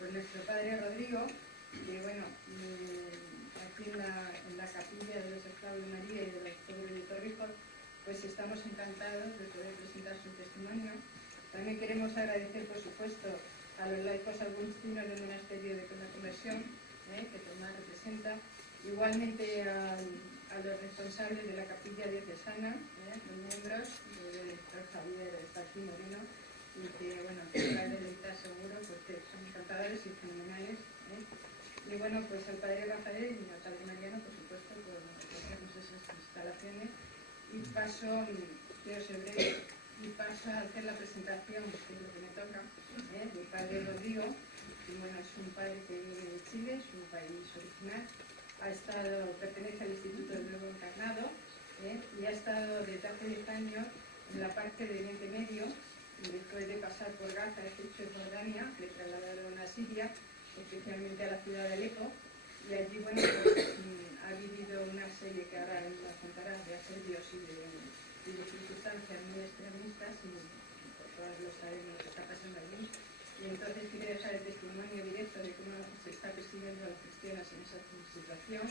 pues nuestro padre Rodrigo, que bueno, aquí en la capilla de los esclavos de María y de los pobres de Torrijos, pues estamos encantados de poder presentar su testimonio. También queremos agradecer, por supuesto, a los laicos agustinos del monasterio de la Conversión, que Tomás representa, igualmente a los responsables de la capilla diocesana, los miembros, el doctor Javier está aquí Moreno, y que bueno, va a deleitar seguro porque son encantadores y fenomenales. Y bueno, pues al padre Rafael y al padre Mariano, por supuesto, por hacernos esas instalaciones. Y paso, quiero ser breve, y paso a hacer la presentación, que es lo que me toca, del padre Rodrigo, que bueno, es un padre que vive en Chile, es un país original, pertenece al Instituto del Nuevo Encarnado, y ha estado desde hace 10 años en la parte de Oriente Medio, y después de pasar por Gaza, Egipto y Jordania, le trasladaron a Siria, especialmente a la ciudad de Alepo, y allí, bueno, pues, ha vivido una serie que ahora nos contará de asedios y de circunstancias muy extremistas, y todos lo sabemos lo que está pasando allí. Y entonces quiero dejar el testimonio directo de cómo se está persiguiendo a los cristianos en esa situación.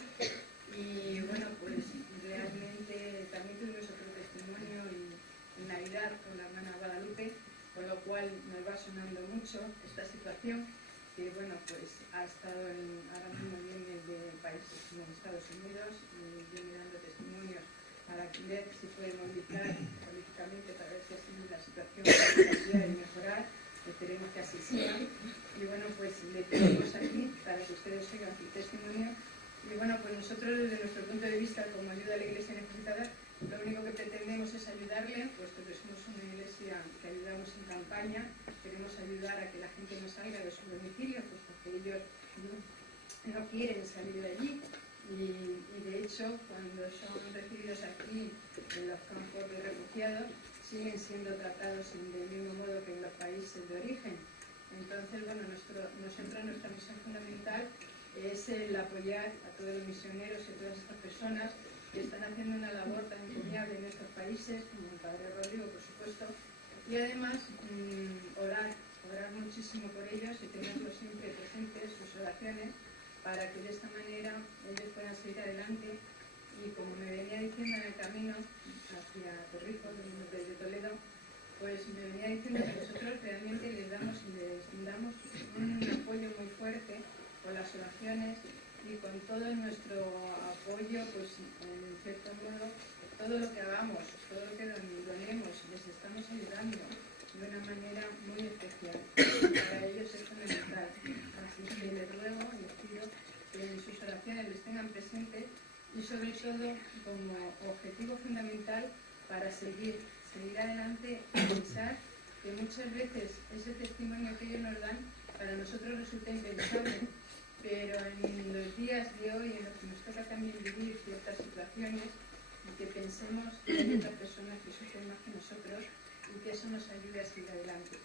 Y bueno, pues realmente también tuvimos otro testimonio en Navidad con la hermana Guadalupe, con lo cual nos va sonando mucho esta situación, que bueno, pues ha estado ahora mismo viene de países como Estados Unidos y viene dando testimonios para ver si puede movilizar políticamente para ver si así la situación puede mejorar. Esperemos que así sea. Y bueno, pues le tenemos aquí para que ustedes sigan su testimonio. Y bueno, pues nosotros desde nuestro punto de vista, como ayuda a la Iglesia necesitada, lo único que pretendemos es ayudarle, puesto que somos una iglesia que ayudamos en campaña, queremos ayudar a que la gente no salga de su domicilio, puesto que ellos no quieren salir de allí. Y de hecho, cuando son recibidos aquí en los campos de refugiados, siguen siendo tratados del mismo modo que en los países de origen. Entonces, bueno, nuestra misión fundamental es el apoyar a todos los misioneros y a todas estas personas que están haciendo una labor tan encomiable en estos países, como el padre Rodrigo, por supuesto, y además orar muchísimo por ellos y tenerlos siempre presentes, sus oraciones, para que de esta manera ellos puedan seguir adelante. Y como me venía diciendo en el camino hacia Torrijos, desde Toledo, pues me venía diciendo que nosotros realmente les damos un apoyo muy fuerte con las oraciones y con todo nuestro apoyo, pues en cierto modo, todo lo que hagamos, todo lo que donemos, les estamos ayudando de una manera muy especial. Para ellos es fundamental. Así que les ruego, les pido que en sus oraciones les tengan presente y sobre todo como objetivo fundamental para seguir adelante y pensar que muchas veces ese testimonio que ellos nos dan para nosotros resulta impensable, pero en los días de hoy en los que nos toca también vivir ciertas situaciones y que pensemos que hay otras personas que sufren más que nosotros y que eso nos ayude a seguir adelante.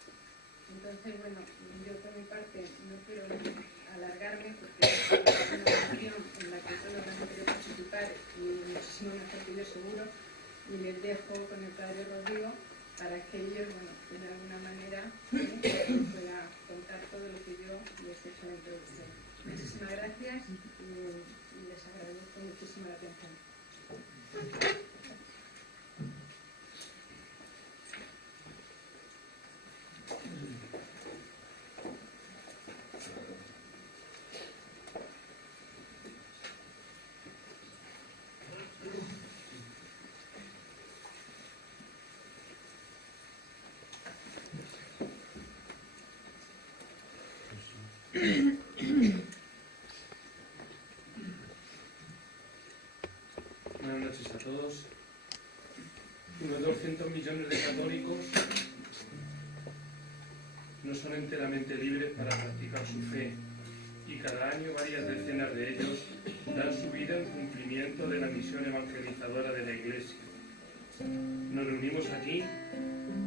Entonces, bueno, yo por mi parte no quiero alargarme porque es una oración en la que todos van a querer participar y muchísimo mejor que yo seguro, y les dejo con el padre Rodrigo para que ellos, bueno, de alguna manera pueda contar todo lo que yo les he hecho en la introducción. Muchísimas gracias y les agradezco muchísimo la atención. Buenas noches a todos. Unos 200 millones de católicos no son enteramente libres para practicar su fe y cada año varias decenas de ellos dan su vida en cumplimiento de la misión evangelizadora de la Iglesia. Nos reunimos aquí,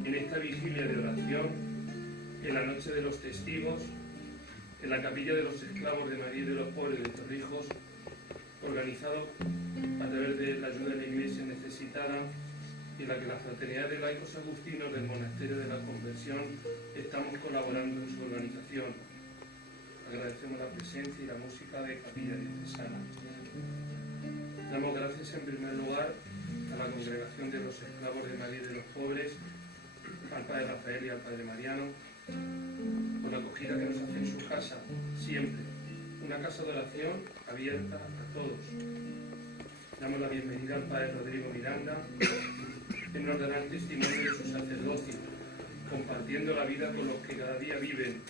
en esta vigilia de oración, en la noche de los testigos, en la capilla de los esclavos de María y de los pobres de Torrijos, organizado a través de la ayuda de la Iglesia necesitada, y en la que la Fraternidad de Laicos Agustinos del Monasterio de la Conversión estamos colaborando en su organización. agradecemos la presencia y la música de Capilla Diocesana. Damos gracias en primer lugar a la Congregación de los Esclavos de María y de los Pobres, al Padre Rafael y al Padre Mariano, por la acogida que nos hace en su casa, siempre, una casa de oración abierta a todos. Damos la bienvenida al Padre Rodrigo Miranda, que nos dará el testimonio de su sacerdocio, compartiendo la vida con los que cada día viven,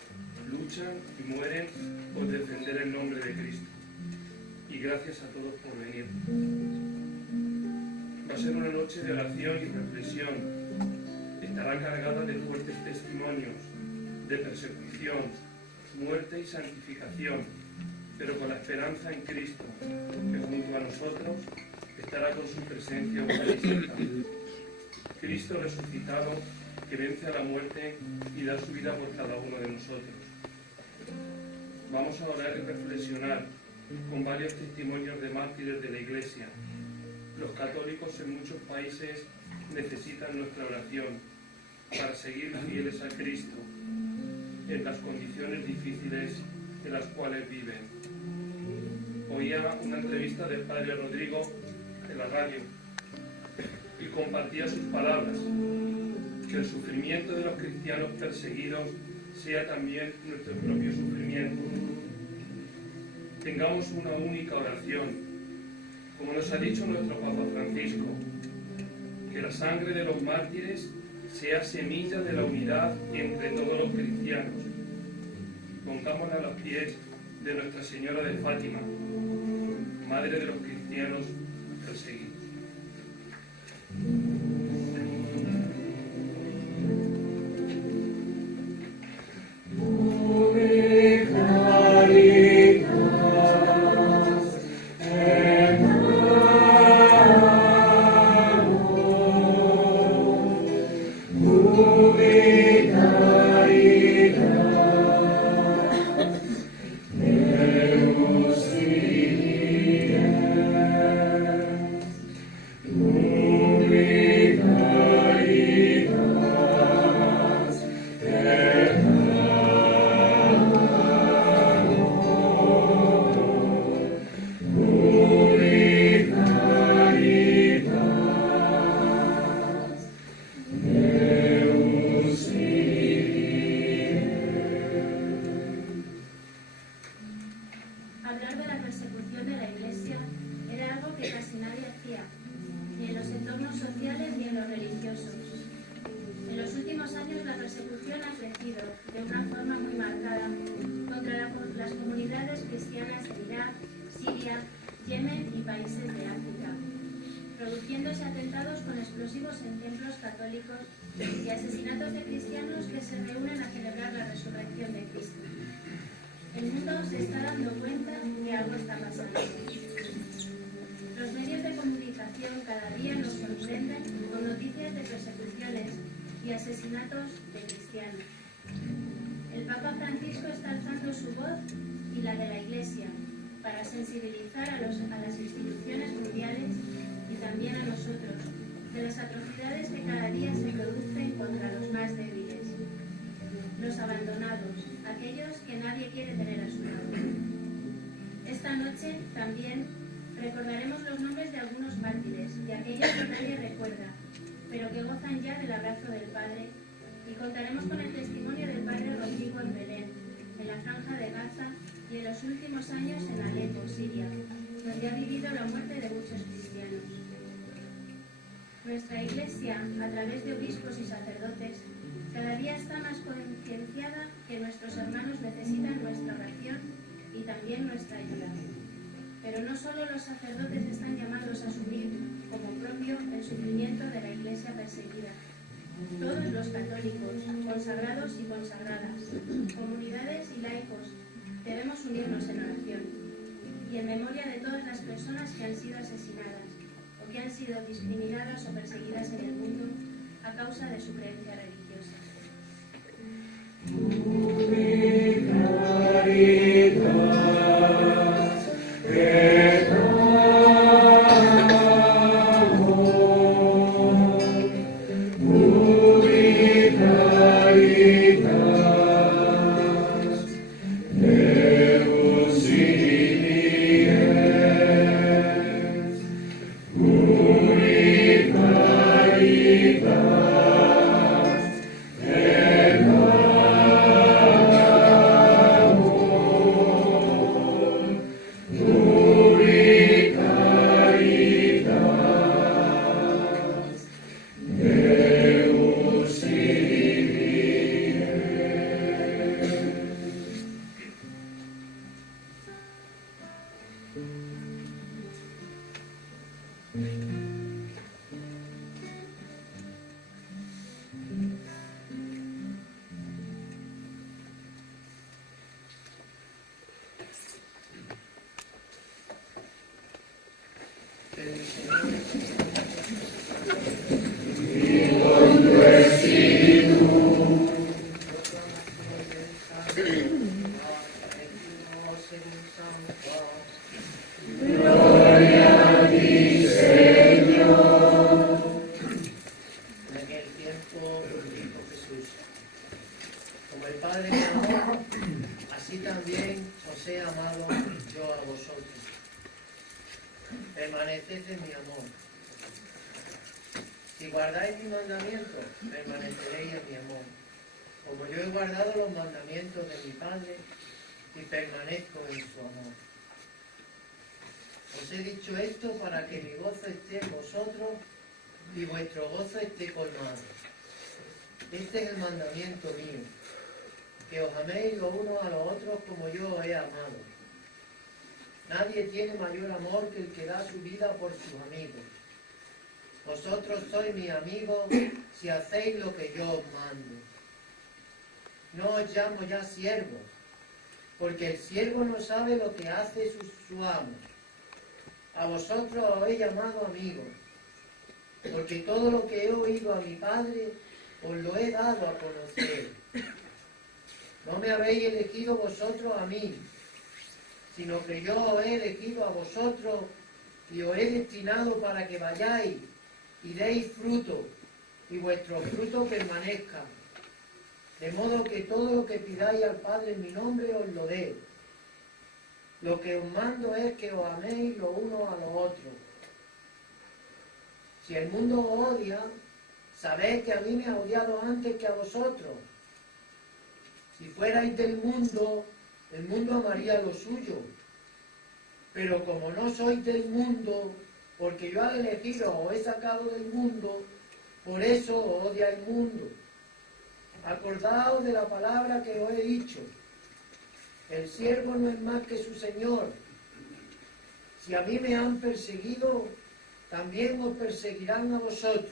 luchan y mueren por defender el nombre de Cristo. Y gracias a todos por venir. Va a ser una noche de oración y reflexión. Estará cargada de fuertes testimonios, de persecución, muerte y santificación, pero con la esperanza en Cristo, que junto a nosotros estará con su presencia eucarística. Cristo resucitado, que vence a la muerte y da su vida por cada uno de nosotros. Vamos a orar y reflexionar con varios testimonios de mártires de la Iglesia. Los católicos en muchos países necesitan nuestra oración para seguir fieles a Cristo en las condiciones difíciles en las cuales viven. Oía una entrevista del Padre Rodrigo en la radio y compartía sus palabras: que el sufrimiento de los cristianos perseguidos sea también nuestro propio sufrimiento. Tengamos una única oración, como nos ha dicho nuestro Papa Francisco, que la sangre de los mártires sea semilla de la unidad entre todos los cristianos. Pongámosla a los pies de Nuestra Señora de Fátima, Madre de los cristianos perseguidos. Y asesinatos de cristianos que se reúnen a celebrar la resurrección de Cristo. El mundo se está dando cuenta que algo está pasando. Los medios de comunicación cada día nos sorprenden con noticias de persecuciones y asesinatos de cristianos. El Papa Francisco está alzando su voz y la de la Iglesia para sensibilizar a las instituciones mundiales y también a nosotros de las atrocidades que cada día se producen contra los más débiles, los abandonados, aquellos que nadie quiere tener a su lado. Esta noche también recordaremos los nombres de algunos mártires, de aquellos que nadie recuerda, pero que gozan ya del abrazo del Padre, y contaremos con el testimonio del Padre Rodrigo en Belén, en la Franja de Gaza y en los últimos años en Alepo, Siria, donde ha vivido la muerte de muchos cristianos. Nuestra Iglesia, a través de obispos y sacerdotes, cada día está más concienciada que nuestros hermanos necesitan nuestra oración y también nuestra ayuda. Pero no solo los sacerdotes están llamados a asumir como propio el sufrimiento de la Iglesia perseguida. Todos los católicos, consagrados y consagradas, comunidades y laicos, debemos unirnos en oración y en memoria de todas las personas que han sido asesinadas o que han sido discriminadas o perseguidas en el mundo a causa de su creencia religiosa. Caritas, Permaneced en mi amor. Si guardáis mis mandamientos, permaneceréis en mi amor. Como yo he guardado los mandamientos de mi Padre y permanezco en su amor. Os he dicho esto para que mi gozo esté en vosotros y vuestro gozo esté colmado. Este es el mandamiento mío, que os améis los unos a los otros como yo os he amado. Nadie tiene mayor amor que el que da su vida por sus amigos. Vosotros sois mis amigos si hacéis lo que yo os mando. No os llamo ya siervos, porque el siervo no sabe lo que hace su amo. A vosotros os he llamado amigos, porque todo lo que he oído a mi Padre os lo he dado a conocer. No me habéis elegido vosotros a mí, sino que yo os he elegido a vosotros y os he destinado para que vayáis y deis fruto, y vuestro fruto permanezca, de modo que todo lo que pidáis al Padre en mi nombre os lo dé. Lo que os mando es que os améis los unos a los otros. Si el mundo os odia, sabéis que a mí me ha odiado antes que a vosotros. Si fuerais del mundo, el mundo amaría lo suyo. Pero como no sois del mundo, porque yo al elegiros os he sacado del mundo, por eso os odia el mundo. Acordaos de la palabra que os he dicho. El siervo no es más que su señor. Si a mí me han perseguido, también os perseguirán a vosotros.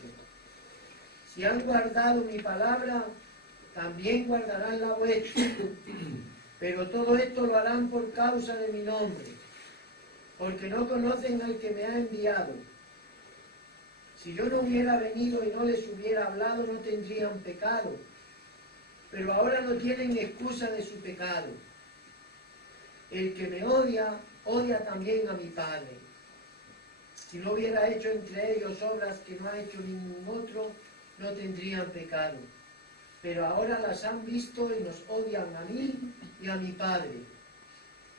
Si han guardado mi palabra, también guardarán la vuestra. Pero todo esto lo harán por causa de mi nombre, porque no conocen al que me ha enviado. Si yo no hubiera venido y no les hubiera hablado, no tendrían pecado. Pero ahora no tienen excusa de su pecado. El que me odia, odia también a mi Padre. Si no hubiera hecho entre ellos obras que no ha hecho ningún otro, no tendrían pecado. Pero ahora las han visto y nos odian a mí y a mi Padre.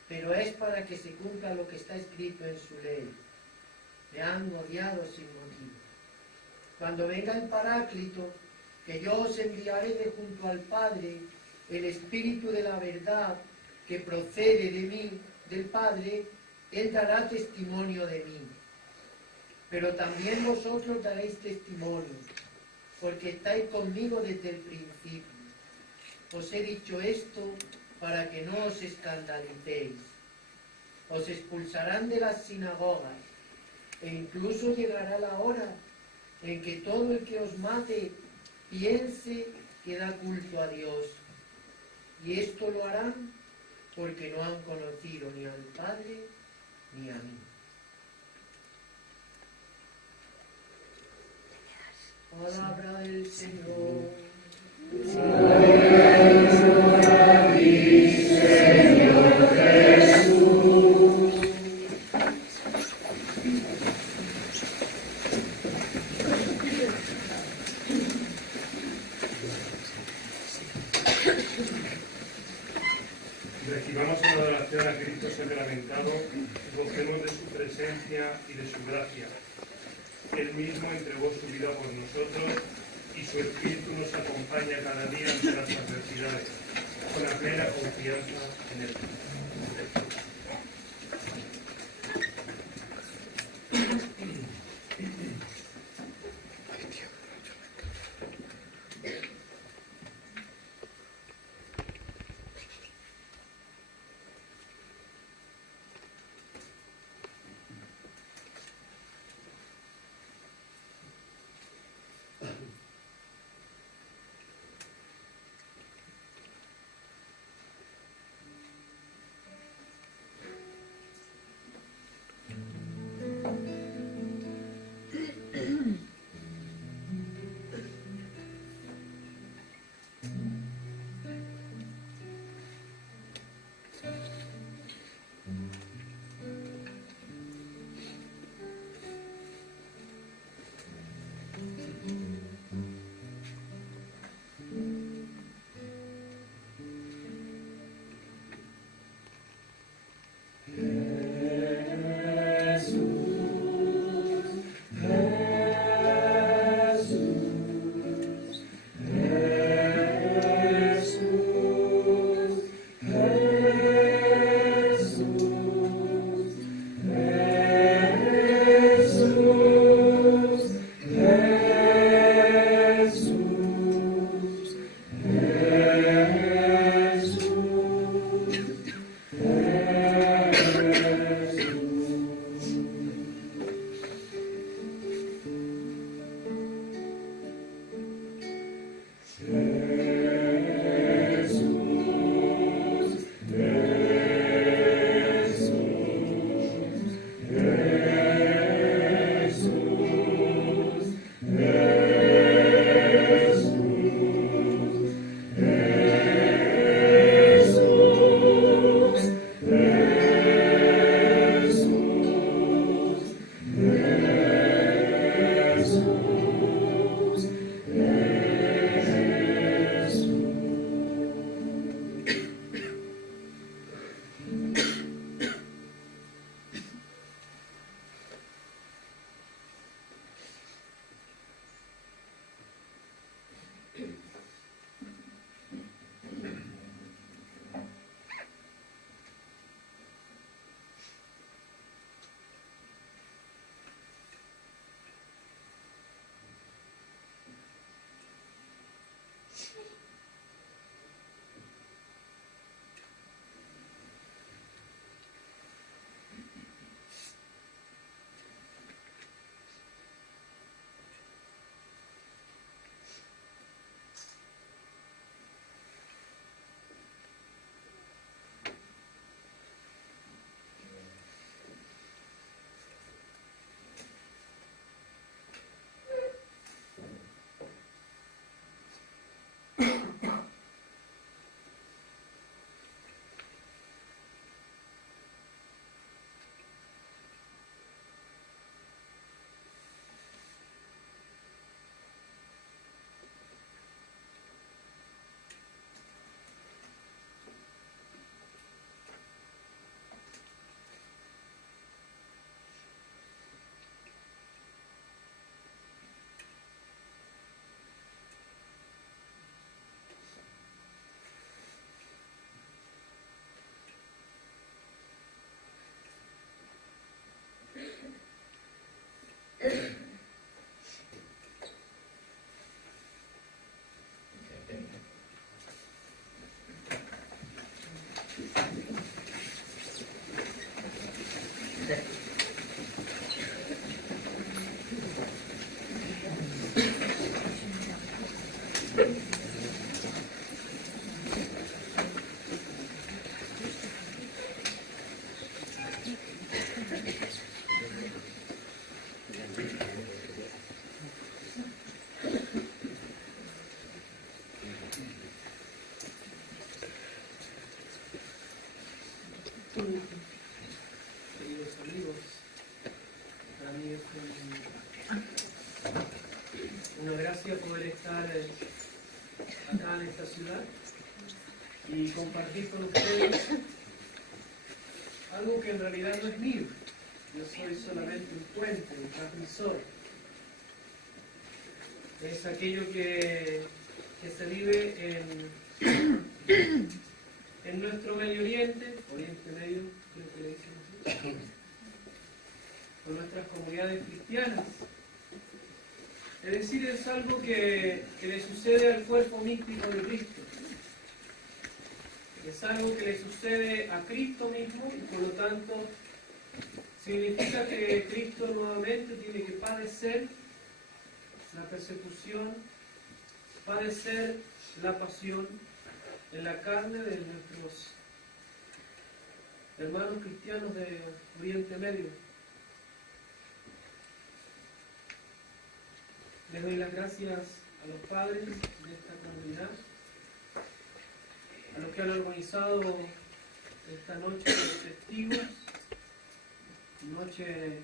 Pero es para que se cumpla lo que está escrito en su ley. Me han odiado sin motivo. Cuando venga el Paráclito, que yo os enviaré de junto al Padre, el Espíritu de la verdad, que procede de mí, del Padre, Él dará testimonio de mí. Pero también vosotros daréis testimonio, porque estáis conmigo desde el principio. Os he dicho esto para que no os escandalicéis. Os expulsarán de las sinagogas, e incluso llegará la hora en que todo el que os mate piense que da culto a Dios. Y esto lo harán porque no han conocido ni al Padre ni a mí. Palabra del Señor. Gloria a ti, Señor Jesús. Recibamos en adoración a Cristo sacramentado, gocemos de su presencia y de su gracia. Él mismo entregó su vida por nosotros y su Espíritu nos acompaña cada día ante las adversidades, con la plena confianza en Él. Queridos amigos, para mí es una gracia poder estar acá en esta ciudad y compartir con ustedes algo que en realidad no es mío. Yo soy solamente un puente, un transmisor. Es aquello que se vive en nuestro Medio Oriente, Oriente Medio, creo que le dicen así, con nuestras comunidades cristianas. Es decir, es algo que le sucede al cuerpo místico de Cristo. Es algo que le sucede a Cristo mismo y por lo tanto significa que Cristo nuevamente tiene que padecer la persecución, padecer la pasión en la carne de nuestros hermanos cristianos de Oriente Medio. Les doy las gracias a los padres de esta comunidad, a los que han organizado esta noche de testigos, noche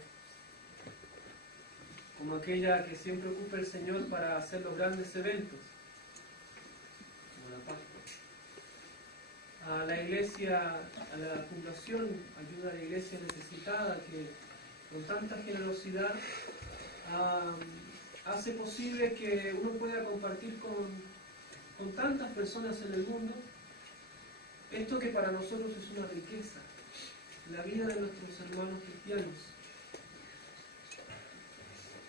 como aquella que siempre ocupa el Señor para hacer los grandes eventos, como la Pascua. A la iglesia, a la fundación Ayuda a la Iglesia Necesitada, que con tanta generosidad hace posible que uno pueda compartir con tantas personas en el mundo esto que para nosotros es una riqueza, la vida de nuestros hermanos cristianos.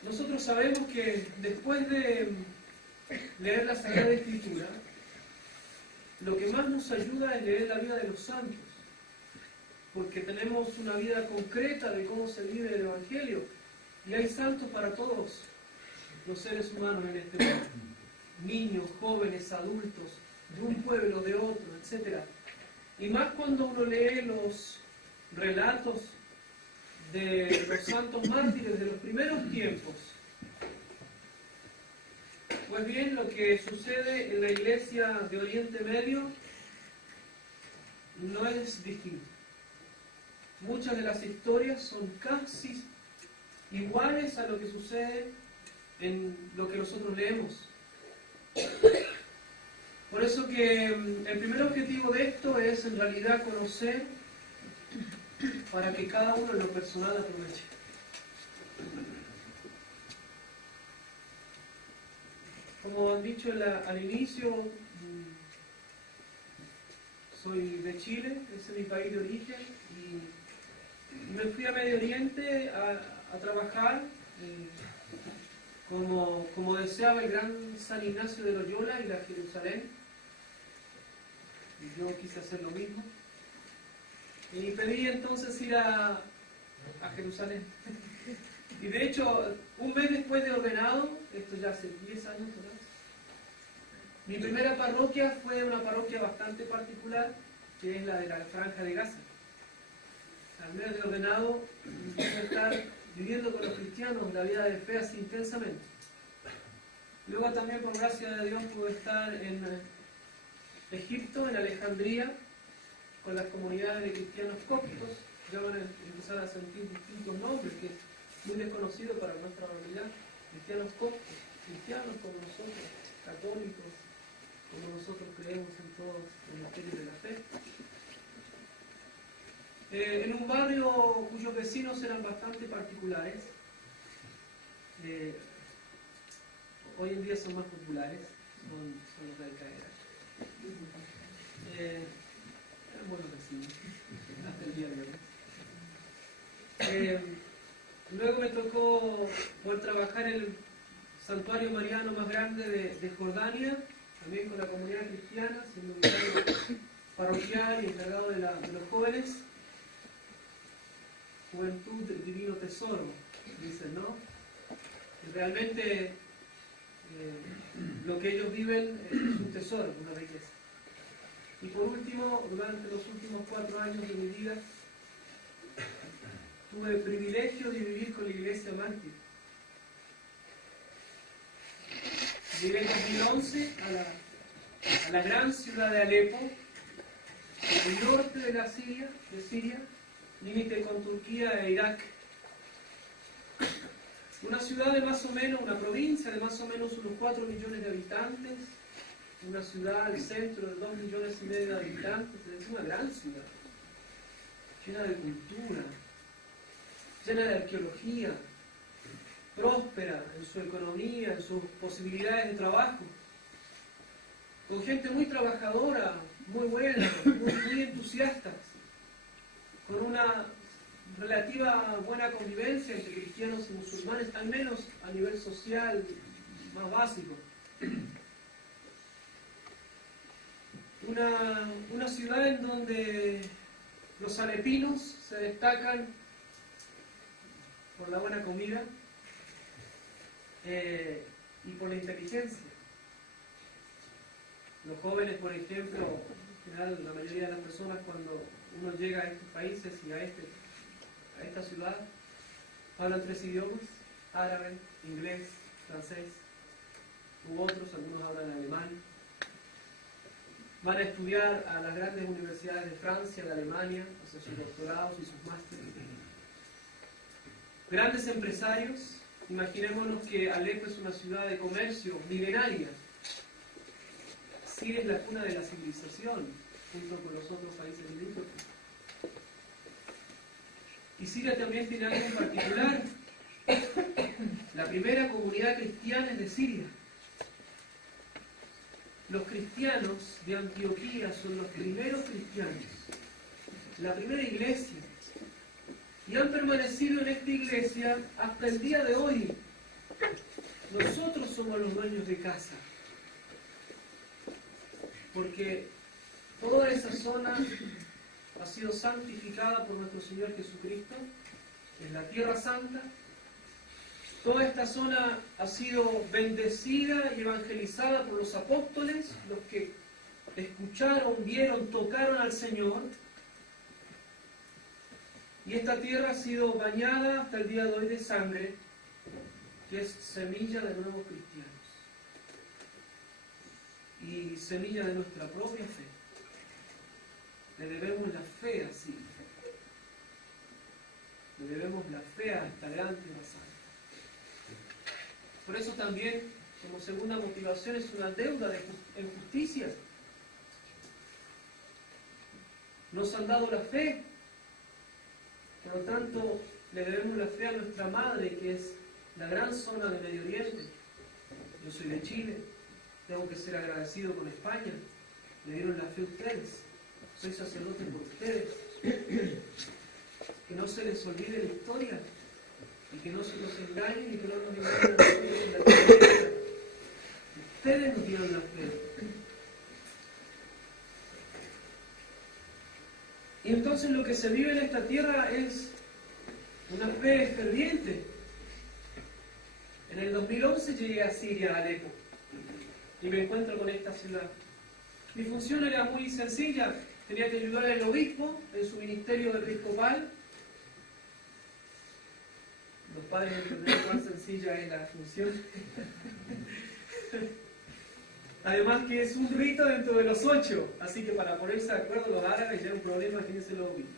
Nosotros sabemos que después de leer la Sagrada Escritura, lo que más nos ayuda es leer la vida de los santos, porque tenemos una vida concreta de cómo se vive el Evangelio, y hay santos para todos los seres humanos en este mundo, niños, jóvenes, adultos, de un pueblo, de otro, etc. Y más cuando uno lee los relatos de los santos mártires de los primeros tiempos. Pues bien, lo que sucede en la iglesia de Oriente Medio no es distinto. Muchas de las historias son casi iguales a lo que sucede en lo que nosotros leemos. Por eso que el primer objetivo de esto es en realidad conocer para que cada uno en lo personal aproveche. Como han dicho al inicio, soy de Chile, ese es mi país de origen, y me fui a Medio Oriente a trabajar como deseaba el gran San Ignacio de Loyola y la Jerusalén. Y yo quise hacer lo mismo. Y pedí entonces ir a Jerusalén. Y de hecho, un mes después de ordenado, esto ya hace 10 años, ¿verdad? Mi primera parroquia fue una parroquia bastante particular, que es la de la Franja de Gaza. Al mes de ordenado, empecé a estar viviendo con los cristianos la vida de fe así intensamente. Luego también, por gracia de Dios, pude estar en Egipto, en Alejandría, con las comunidades de cristianos cópticos. Ya van a empezar a sentir distintos nombres, que es muy desconocido para nuestra realidad. Cristianos cópticos, cristianos como nosotros, católicos, como nosotros creemos en todos los misterios de la fe. En un barrio cuyos vecinos eran bastante particulares, hoy en día son más populares, son los de Al-Qaeda. Eran buenos vecinos, hasta el día de hoy. Luego me tocó poder trabajar en el santuario mariano más grande de Jordania, también con la comunidad cristiana, siendo vicario parroquial y encargado de los jóvenes. Juventud, divino tesoro, dicen, ¿no? Y realmente lo que ellos viven es un tesoro, una riqueza. Y por último, durante los últimos 4 años de mi vida, tuve el privilegio de vivir con la iglesia mártir. Llegué en 2011 a la gran ciudad de Alepo, el norte de Siria, límite con Turquía e Irak. Una ciudad de más o menos, una provincia de más o menos unos 4 millones de habitantes, una ciudad al centro de 2,5 millones de habitantes, es una gran ciudad, llena de cultura, llena de arqueología, próspera en su economía, en sus posibilidades de trabajo, con gente muy trabajadora, muy buena, muy entusiastas, con una relativa buena convivencia entre cristianos y musulmanes, al menos a nivel social más básico. Una ciudad en donde los alepinos se destacan por la buena comida y por la inteligencia. Los jóvenes, por ejemplo, en general, la mayoría de las personas cuando uno llega a estos países y a esta ciudad, hablan 3 idiomas: árabe, inglés, francés, u otros, algunos hablan alemán. Van a estudiar a las grandes universidades de Francia, de Alemania, hacer sus doctorados y sus másteres. Grandes empresarios, imaginémonos que Alepo es una ciudad de comercio milenaria. Siria es la cuna de la civilización, junto con los otros países limítrofes. Y Siria también tiene algo en particular. La primera comunidad cristiana es de Siria. Los cristianos de Antioquía son los primeros cristianos, la primera iglesia, y han permanecido en esta iglesia hasta el día de hoy. Nosotros somos los dueños de casa, porque toda esa zona ha sido santificada por nuestro Señor Jesucristo, es la Tierra Santa. Toda esta zona ha sido bendecida y evangelizada por los apóstoles, los que escucharon, vieron, tocaron al Señor. Y esta tierra ha sido bañada hasta el día de hoy de sangre, que es semilla de nuevos cristianos. Y semilla de nuestra propia fe. Le debemos la fe a Siria. Le debemos la fe a esta gran tierra santa. Por eso también, como segunda motivación, es una deuda en justicia. Nos han dado la fe, por lo tanto le debemos la fe a nuestra madre, que es la gran zona de Medio Oriente. Yo soy de Chile, tengo que ser agradecido con España, le dieron la fe a ustedes, soy sacerdote por ustedes. Que no se les olvide la historia, y que no se nos engañen y que no nos engañen en la tierra. Ustedes nos dieron la fe. Y entonces lo que se vive en esta tierra es una fe ferviente. En el 2011 llegué a Siria, a Alepo, y me encuentro con esta ciudad. Mi función era muy sencilla, tenía que ayudar al obispo en su ministerio episcopal. Los padres entenderán cuán sencilla es la función. Además que es un rito dentro de los 8, así que para ponerse de acuerdo los árabes ya era un problema, imagínense los obispos.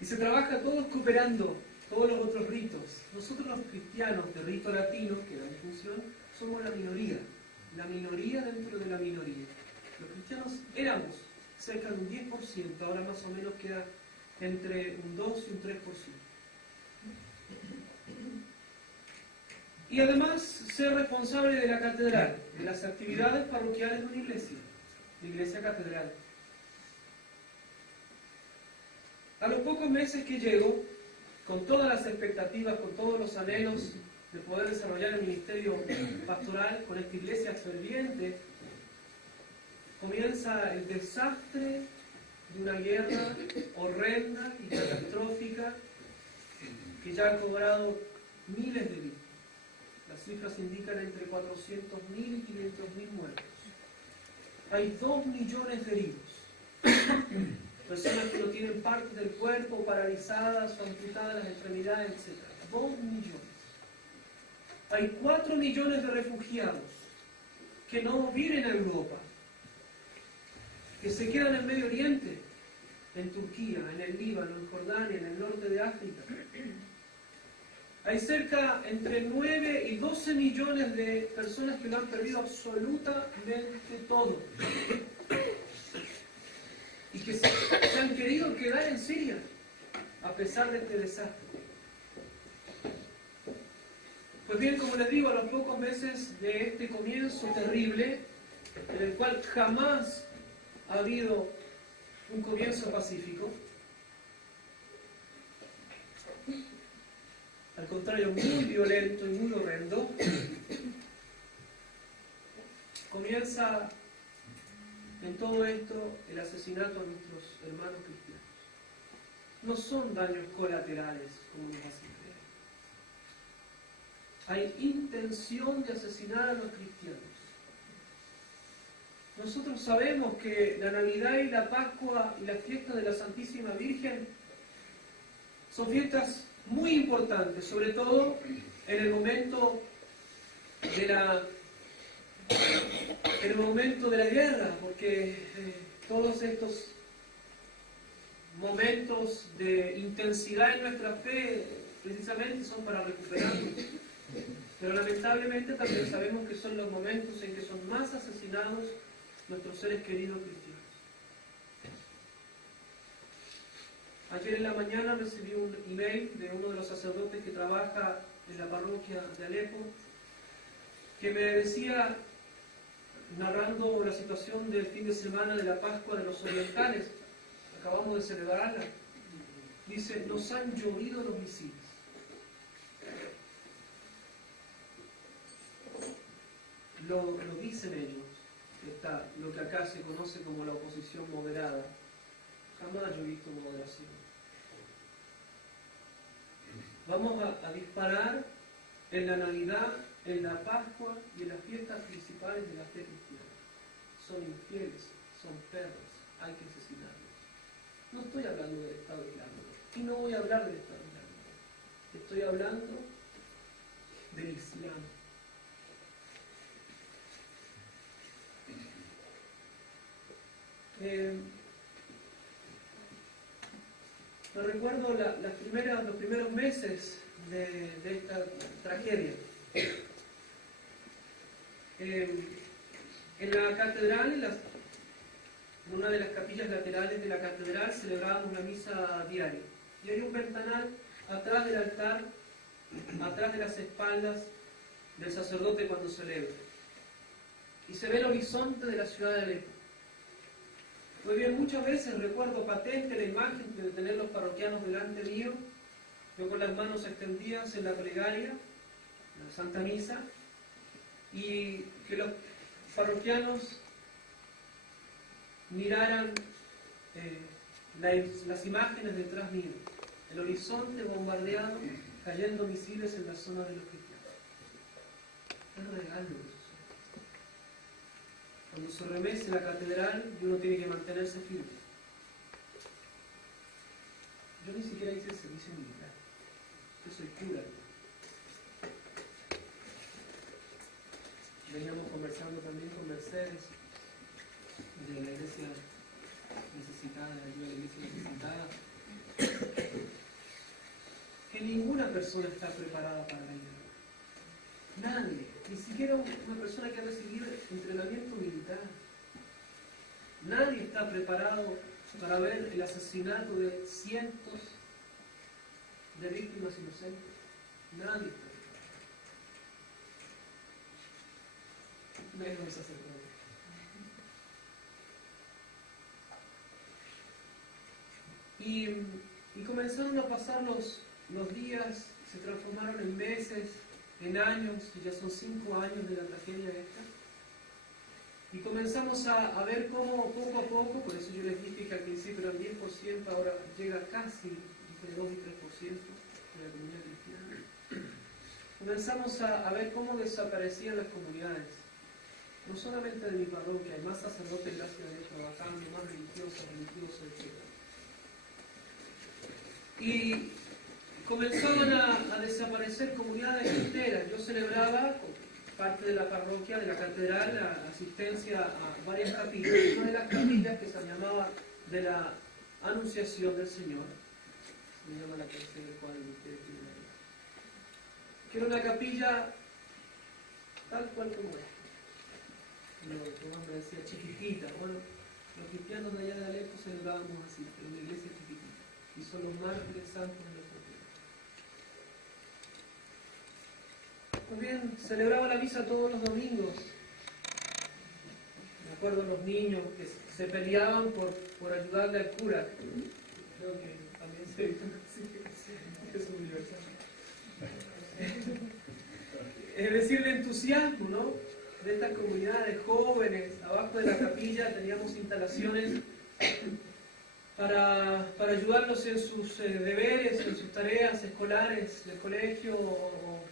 Y se trabaja todos cooperando, todos los otros ritos. Nosotros los cristianos de rito latino, que era mi función, somos la minoría dentro de la minoría. Los cristianos éramos cerca de un 10%, ahora más o menos queda entre un 2 y un 3%. Y además ser responsable de la catedral, de las actividades parroquiales de una iglesia, la iglesia catedral. A los pocos meses que llego, con todas las expectativas, con todos los anhelos de poder desarrollar el ministerio pastoral con esta iglesia ferviente, comienza el desastre de una guerra horrenda y catastrófica que ya ha cobrado miles de vidas. Las cifras indican entre 400.000 y 500.000 muertos. Hay 2 millones de heridos. Personas que no tienen partes del cuerpo, paralizadas o amputadas las extremidades, etc. 2 millones. Hay 4 millones de refugiados que no vienen a Europa. que se quedan en Medio Oriente, en Turquía, en el Líbano, en Jordania, en el norte de África. Hay cerca entre 9 y 12 millones de personas que lo han perdido absolutamente todo. Y que se han querido quedar en Siria, a pesar de este desastre. Pues bien, como les digo, a los pocos meses de este comienzo terrible, en el cual jamás ha habido un comienzo pacífico, al contrario, muy violento y muy horrendo, comienza en todo esto el asesinato a nuestros hermanos cristianos. No son daños colaterales, como nos hacen creer. Hay intención de asesinar a los cristianos. Nosotros sabemos que la Navidad y la Pascua y la fiesta de la Santísima Virgen son fiestas muy importantes, sobre todo en el momento de la guerra, porque todos estos momentos de intensidad en nuestra fe precisamente son para recuperarnos. Pero lamentablemente también sabemos que son los momentos en que son más asesinados nuestros seres queridos cristianos. Ayer en la mañana recibí un email de uno de los sacerdotes que trabaja en la parroquia de Alepo, que me decía, narrando la situación del fin de semana de la Pascua de los orientales, acabamos de celebrarla, dice, nos han llovido los misiles. Lo dicen ellos, lo que acá se conoce como la oposición moderada. Jamás yo he visto moderación. Vamos a disparar en la Navidad, en la Pascua y en las fiestas principales de la fe cristiana. Son infieles, son perros, hay que asesinarlos. No estoy hablando del Estado Islámico, y no voy a hablar del Estado Islámico. Estoy hablando del Islam. Me recuerdo los primeros meses de esta tragedia. En la catedral, en una de las capillas laterales de la catedral, celebrábamos la misa diaria. Y hay un ventanal atrás del altar, atrás de las espaldas del sacerdote cuando celebra. Y se ve el horizonte de la ciudad de Alepo. Muy bien, muchas veces recuerdo patente la imagen de tener los parroquianos delante mío, yo con las manos extendidas en la plegaria, en la Santa Misa, y que los parroquianos miraran las imágenes detrás mío, el horizonte bombardeado, cayendo misiles en la zona de los cristianos. Es regalo eso. Cuando se remece la catedral, uno tiene que mantenerse firme. Yo ni siquiera hice el servicio militar. Yo soy cura. Veníamos conversando también con Mercedes de la iglesia necesitada, de la ayuda de la iglesia necesitada, que ninguna persona está preparada para la guerra. Nadie, ni siquiera una persona que ha recibido entrenamiento militar. Nadie está preparado para ver el asesinato de cientos de víctimas inocentes. Nadie está preparado. Menos el sacerdote. Y comenzaron a pasar los días, se transformaron en meses, en años, y ya son 5 años de la tragedia esta. Y comenzamos a ver cómo poco a poco, por eso yo les dije que al principio era el 10%, ahora llega casi entre 2 y 3% de la comunidad cristiana. Comenzamos a ver cómo desaparecían las comunidades. No solamente de mi parroquia, hay más sacerdotes, gracias a Dios, trabajando, más religiosos, etc. Y comenzaban a desaparecer comunidades enteras. Yo celebraba parte de la parroquia, de la catedral, la asistencia a varias capillas. Una de las capillas que se llamaba de la Anunciación del Señor, me llama la atención de cuál de ustedes tienen ahí, que era una capilla tal cual como es. Como me decía, chiquitita. Bueno, los cristianos de allá de Alepo celebrábamos así, en una iglesia chiquitita, y son los mártires santos de nuestro tiempo. Pues bien, celebraba la misa todos los domingos. Me acuerdo los niños que se peleaban por ayudarle al cura. Creo que también se vive así, es universal. Es decir, el entusiasmo, ¿no?, de esta comunidad de jóvenes. Abajo de la capilla teníamos instalaciones para ayudarlos en sus deberes, en sus tareas escolares del colegio, o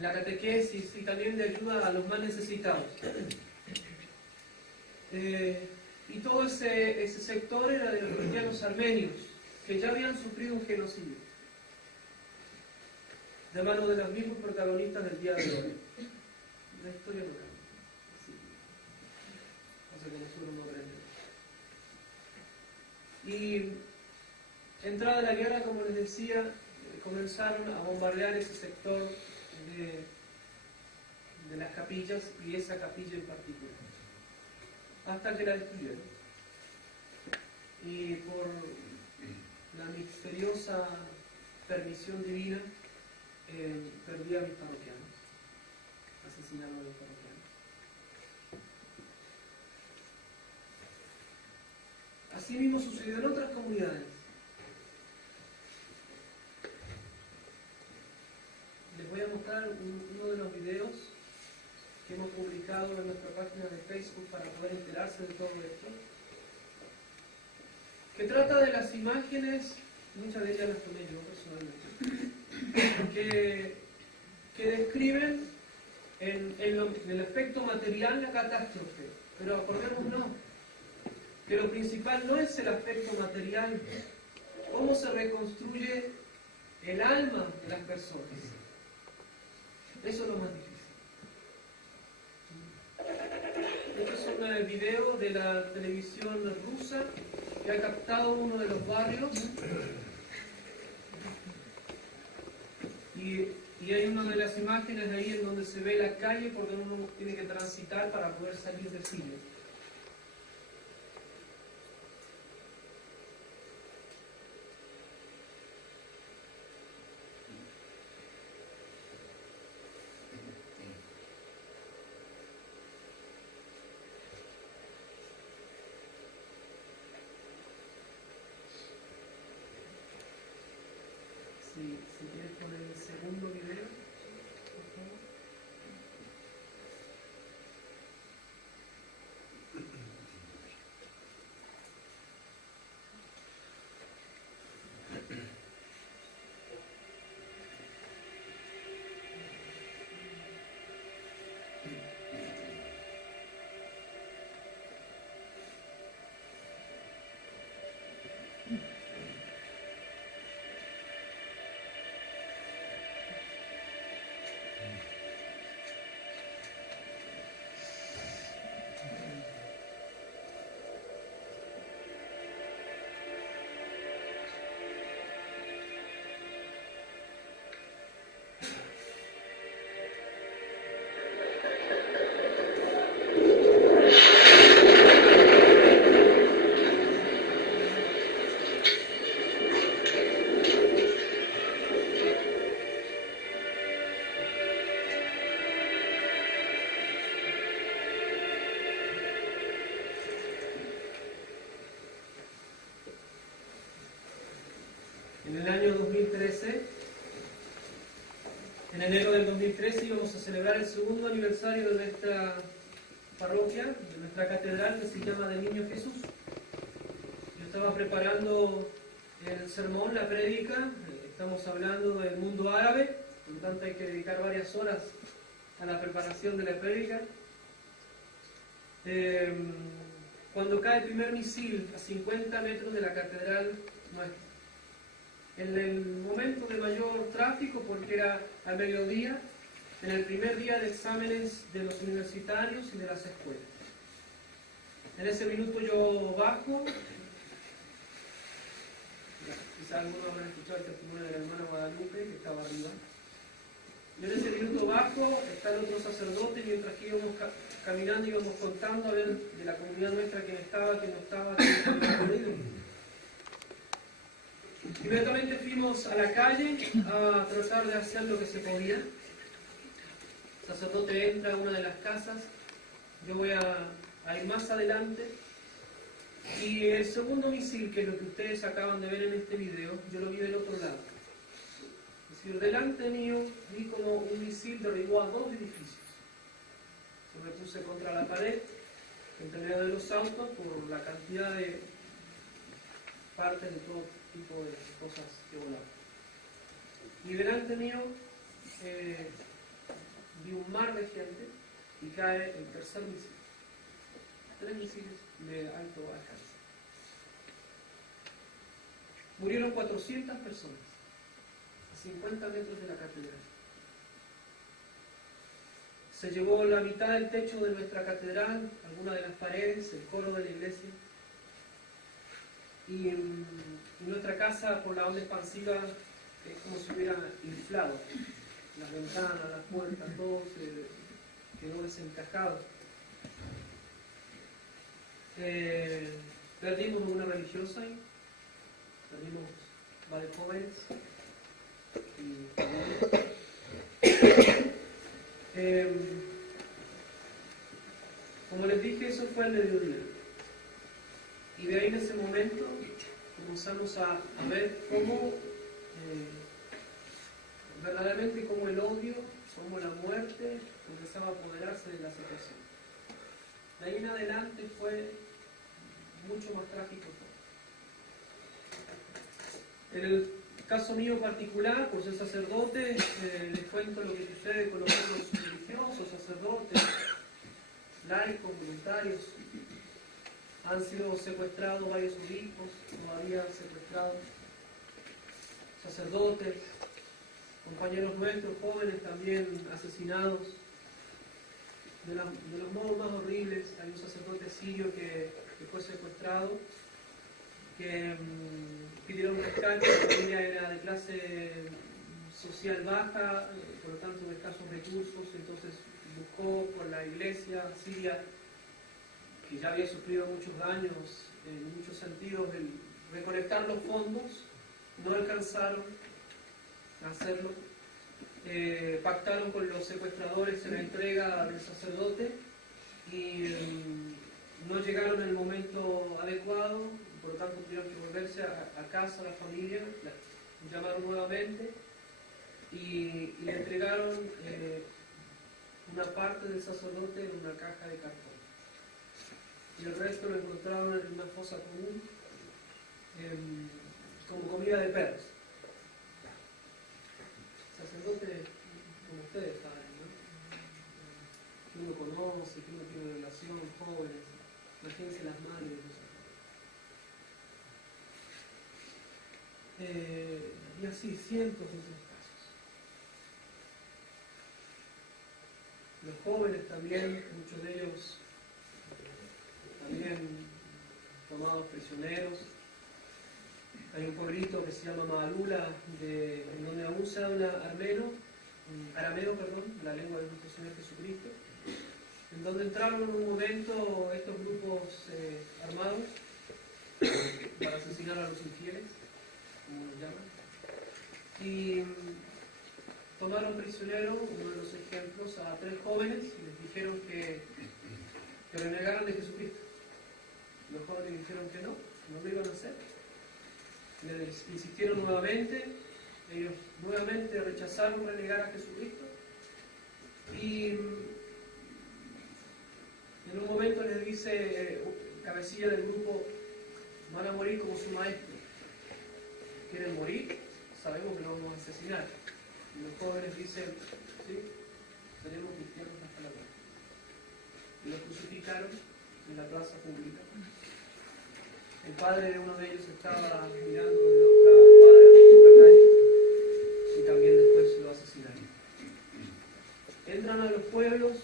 la catequesis, y también de ayuda a los más necesitados. Y todo ese sector era de los cristianos armenios, que ya habían sufrido un genocidio, de manos de los mismos protagonistas del día de hoy. La historia no cambia. Así que nosotros no aprendemos. Y entrada la guerra, como les decía, comenzaron a bombardear ese sector de las capillas, y esa capilla en particular, hasta que la destruyeron. Y por la misteriosa permisión divina, perdí a mis parroquianos, asesinaron a los parroquianos. Así mismo sucedió en otras comunidades. Les voy a mostrar uno de los videos que hemos publicado en nuestra página de Facebook para poder enterarse de todo esto, que trata de las imágenes, muchas de ellas las tomé yo personalmente, que describen en el aspecto material la catástrofe. Pero acordémonos que lo principal no es el aspecto material, cómo se reconstruye el alma de las personas. Eso es lo más difícil. Este es un video de la televisión rusa que ha captado uno de los barrios, y hay una de las imágenes de ahí en donde se ve la calle porque uno tiene que transitar para poder salir del cine. Si quieres poner el segundo video, por favor. En el año 2013, en enero del 2013, íbamos a celebrar el segundo aniversario de nuestra parroquia, de nuestra catedral, que se llama del Niño Jesús. Yo estaba preparando el sermón, la prédica. Estamos hablando del mundo árabe, por lo tanto hay que dedicar varias horas a la preparación de la prédica. Cuando cae el primer misil a 50 metros de la catedral nuestra, en el momento de mayor tráfico, porque era al mediodía, en el primer día de exámenes de los universitarios y de las escuelas. En ese minuto yo bajo, quizás algunos habrán escuchado el testimonio de la hermana Guadalupe que estaba arriba. Yo en ese minuto bajo, está el otro sacerdote, mientras que íbamos caminando íbamos contando a ver de la comunidad nuestra quién estaba, quién no estaba, quién había podido. Inmediatamente fuimos a la calle a tratar de hacer lo que se podía. El sacerdote entra a una de las casas, yo voy a ir más adelante, y el segundo misil, que es lo que ustedes acaban de ver en este video, yo lo vi del otro lado. Es decir, delante mío vi como un misil derribó a 2 edificios. Yo me puse contra la pared, entre medio de los autos, por la cantidad de partes de todo tipo de cosas que volaban. Y delante mío vi un mar de gente y cae el tercer misil. 3 misiles de alto alcance. Murieron 400 personas a 50 metros de la catedral. Se llevó la mitad del techo de nuestra catedral, algunas de las paredes, el coro de la iglesia. Y nuestra casa, por la onda expansiva, es como si hubiera inflado. Las ventanas, las puertas, todo se quedó desencajado. Perdimos una religiosa, perdimos varios jóvenes. Como les dije, eso fue el mediodía. Y de ahí en ese momento comenzamos a ver cómo verdaderamente cómo el odio, cómo la muerte empezaba a apoderarse de la situación. De ahí en adelante fue mucho más trágico todo. En el caso mío particular, por ser sacerdote, les cuento lo que sucede con los otros religiosos, sacerdotes, laicos, voluntarios. Han sido secuestrados varios obispos, todavía secuestrados, sacerdotes, compañeros nuestros, jóvenes también asesinados. De los modos más horribles, hay un sacerdote sirio que fue secuestrado, que pidieron rescate, la familia era de clase social baja, por lo tanto de escasos recursos, entonces buscó por la iglesia siria, que ya había sufrido muchos daños en muchos sentidos, el recolectar los fondos, no alcanzaron a hacerlo. Pactaron con los secuestradores en la entrega del sacerdote y no llegaron en el momento adecuado, por lo tanto tuvieron que volverse a casa, a la familia, llamaron nuevamente y le entregaron una parte del sacerdote en una caja de cartón. Y el resto lo encontraron en una fosa común como comida de perros. Sacerdotes como ustedes saben, ¿no? Que uno conoce, que uno tiene una relación, jóvenes, imagínense las madres de los sacerdotes. Y así, cientos de esos casos. Los jóvenes también, muchos de ellos también tomados prisioneros. Hay un pueblito que se llama Magalula, en donde aún se habla arameo, la lengua de nuestro Señor Jesucristo, en donde entraron en un momento estos grupos armados para asesinar a los infieles, como los llaman, y tomaron prisionero, uno de los ejemplos, a 3 jóvenes y les dijeron que renegaran de Jesucristo. Los jóvenes dijeron que no lo iban a hacer. Les insistieron nuevamente, ellos nuevamente rechazaron renegar a Jesucristo y en un momento les dice cabecilla del grupo: van a morir como su maestro. ¿Quieren morir? Sabemos que lo vamos a asesinar. Y los jóvenes dicen: sí, seremos cristianos hasta la muerte. Y los crucificaron en la plaza pública. El padre de uno de ellos estaba mirando de otra cuadra, de otra calle, y también después lo asesinaron. entran a los pueblos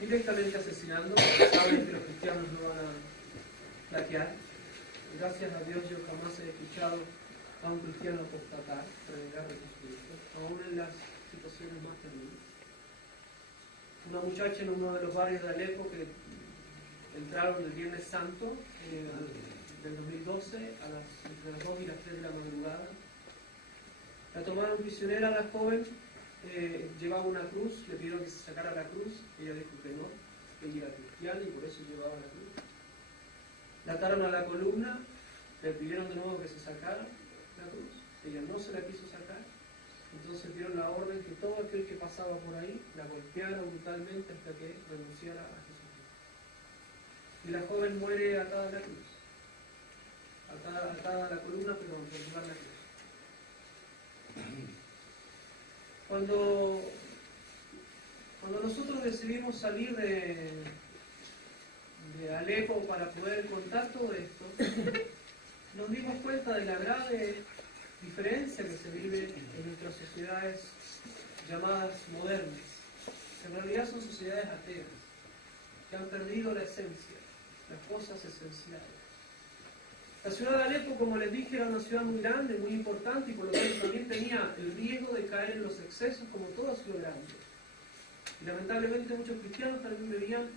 directamente asesinando, saben que los cristianos no van a flaquear. Gracias a Dios yo jamás he escuchado a un cristiano apostatar, predicar de Jesucristo, aún en las situaciones más terribles. Una muchacha en uno de los barrios de Alepo que entraron el Viernes Santo del 2012 entre las 2 y las 3 de la madrugada. La tomaron prisionera a la joven, llevaba una cruz, le pidieron que se sacara la cruz, ella dijo que no, que ella era cristiana y por eso llevaba la cruz. La ataron a la columna, le pidieron de nuevo que se sacara la cruz, ella no se la quiso sacar, entonces dieron la orden que todo aquel que pasaba por ahí la golpeara brutalmente hasta que renunciara a Jesucristo. Y la joven muere atada a la cruz, atada a la columna, pero por llevar la cruz. Cuando nosotros decidimos salir de Alepo para poder contar todo esto, nos dimos cuenta de la grave diferencia que se vive en nuestras sociedades llamadas modernas. En realidad son sociedades ateas, que han perdido la esencia, las cosas esenciales. La ciudad de Alepo, como les dije, era una ciudad muy grande, muy importante, y por lo tanto también tenía el riesgo de caer en los excesos como toda ciudad grande. Y lamentablemente muchos cristianos también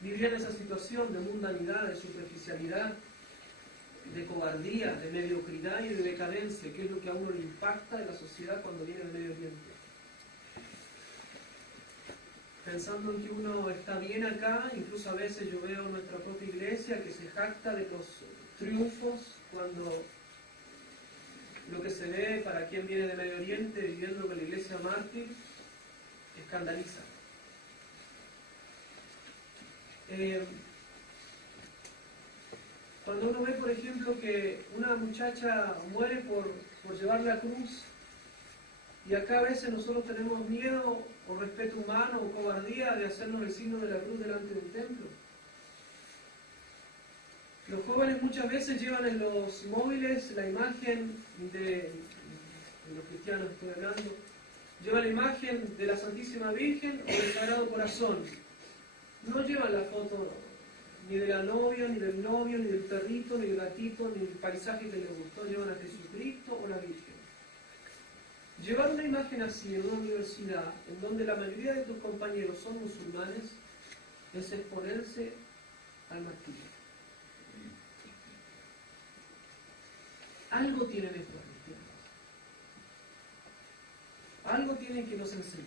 vivían esa situación de mundanidad, de superficialidad, de cobardía, de mediocridad y de decadencia, que es lo que a uno le impacta en la sociedad cuando viene del Medio Oriente. Pensando en que uno está bien acá, incluso a veces yo veo en nuestra propia iglesia que se jacta de los triunfos cuando lo que se ve para quien viene de Medio Oriente viviendo con la iglesia mártir escandaliza. Cuando uno ve, por ejemplo, que una muchacha muere por llevar la cruz, y acá a veces nosotros tenemos miedo o respeto humano o cobardía de hacernos el signo de la cruz delante del templo. Los jóvenes muchas veces llevan en los móviles la imagen de los cristianos estoy hablando, llevan la imagen de la Santísima Virgen o del Sagrado Corazón. No llevan la foto ni de la novia, ni del novio, ni del perrito, ni del gatito, ni del paisaje que les gustó, llevan a Jesucristo o la Virgen. Llevar una imagen así en una universidad, en donde la mayoría de tus compañeros son musulmanes, es exponerse al martirio. Algo tienen estos cristianos. Algo tienen que nos enseñan.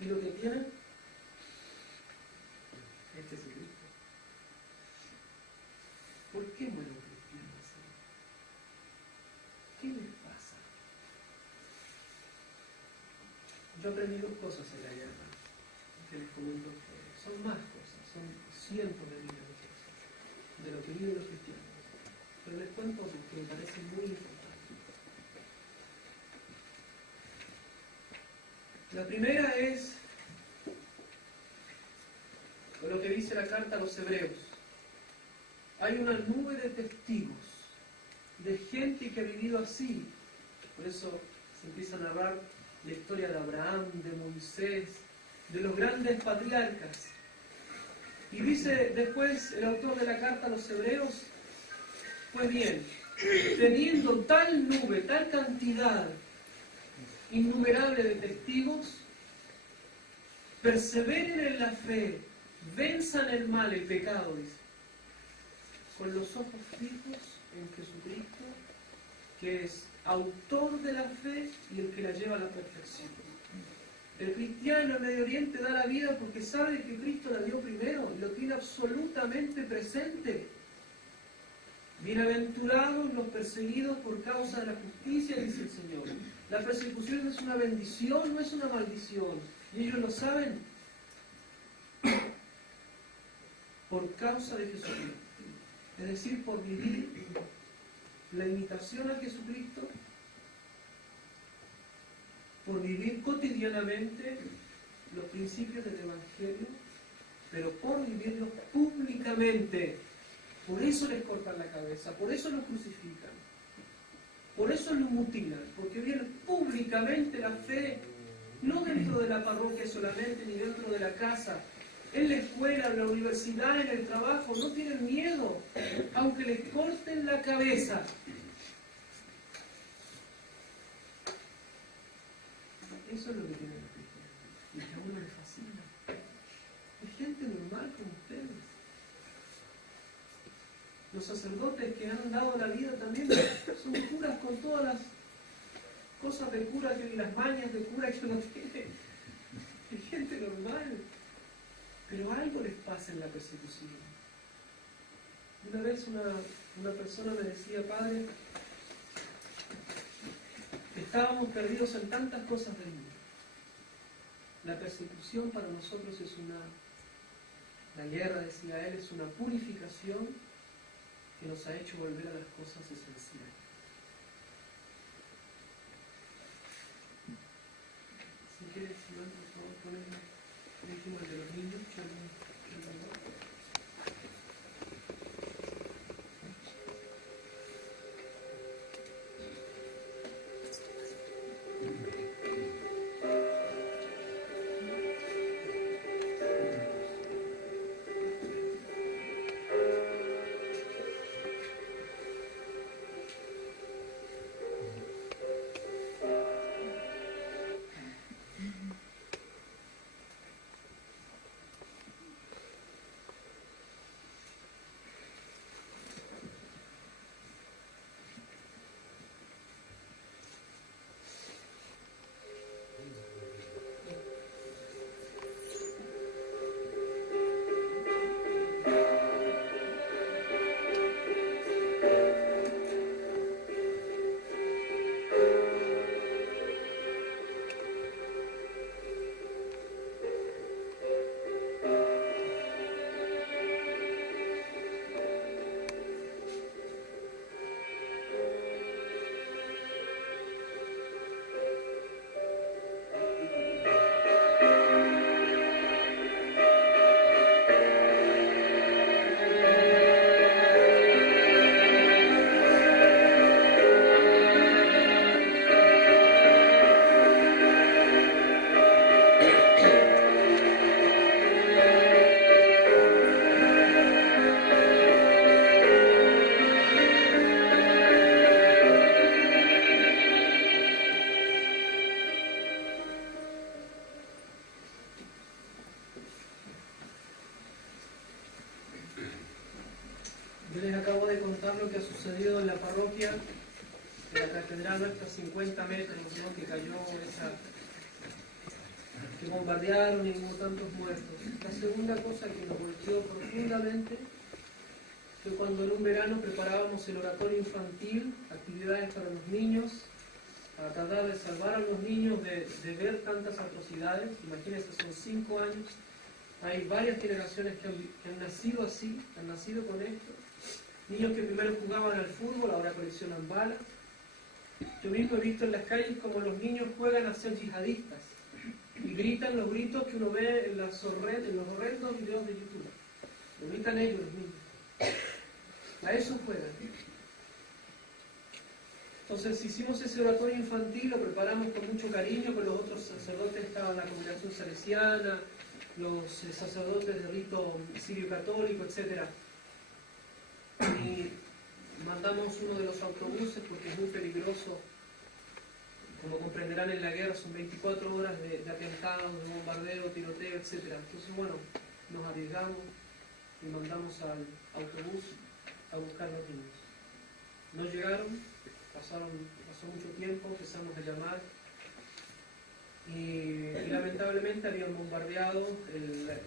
¿Y lo que tienen? Es Jesucristo. ¿Por qué mueren los cristianos así? ¿Qué les pasa? Yo aprendí 2 cosas en la guerra que les comento a ustedes. Son más cosas, son cientos de miles de cosas de lo que viven los cristianos. Pero les cuento porque me parece muy importante. La primera es lo que dice la carta a los hebreos. Hay una nube de testigos, de gente que ha vivido así. Por eso se empieza a narrar la historia de Abraham, de Moisés, de los grandes patriarcas. Y dice después el autor de la carta a los hebreos, pues bien, teniendo tal nube, tal cantidad innumerable de testigos, perseveren en la fe, venzan el mal, el pecado, dice, con los ojos fijos en Jesucristo, que es autor de la fe y el que la lleva a la perfección. El cristiano en Medio Oriente da la vida porque sabe que Cristo la dio primero y lo tiene absolutamente presente. Bienaventurados los perseguidos por causa de la justicia, dice el Señor. La persecución es una bendición, no es una maldición. Y ellos lo saben por causa de Jesucristo. Es decir, por vivir la imitación a Jesucristo, por vivir cotidianamente los principios del Evangelio, pero por vivirlos públicamente. Por eso les cortan la cabeza, por eso los crucifican, por eso los mutilan, porque viven públicamente la fe no dentro de la parroquia solamente, ni dentro de la casa, en la escuela, en la universidad, en el trabajo, no tienen miedo, aunque les corten la cabeza. Eso es lo que tienen los cristianos, y que a uno les fascina. Es gente normal como ustedes. Los sacerdotes que han dado la vida también son curas con todas las cosas de cura y las mañas de cura que uno tiene. Es gente normal. Pero algo les pasa en la persecución. Una vez una persona me decía, padre, estábamos perdidos en tantas cosas del mundo. La persecución para nosotros es la guerra, decía él, es una purificación que nos ha hecho volver a las cosas esenciales. Si quieres, Iván, por favor, poneme el último, el de los niños. Yo les acabo de contar lo que ha sucedido en la parroquia, en la catedral nuestra, 50 metros, ¿no? Que cayó que bombardearon y hubo tantos muertos. La segunda cosa que nos golpeó profundamente fue cuando en un verano preparábamos el oratorio infantil, actividades para los niños, para tratar de salvar a los niños de ver tantas atrocidades. Imagínense, son 5 años. Hay varias generaciones que han nacido así, han nacido con esto. Niños que primero jugaban al fútbol, ahora coleccionan balas. Yo mismo he visto en las calles como los niños juegan a ser yihadistas y gritan los gritos que uno ve en los horrendos videos de YouTube. Lo gritan ellos, los niños. A eso juegan. Entonces hicimos ese oratorio infantil, lo preparamos con mucho cariño, con los otros sacerdotes estaban la congregación salesiana, los sacerdotes de rito sirio-católico, etc. Y mandamos uno de los autobuses porque es muy peligroso. Como comprenderán, en la guerra son 24 horas de atentados, de bombardeo, tiroteo, etc. Entonces, bueno, nos arriesgamos y mandamos al autobús a buscar a los niños. No llegaron, pasó mucho tiempo, empezamos a llamar y lamentablemente habían bombardeado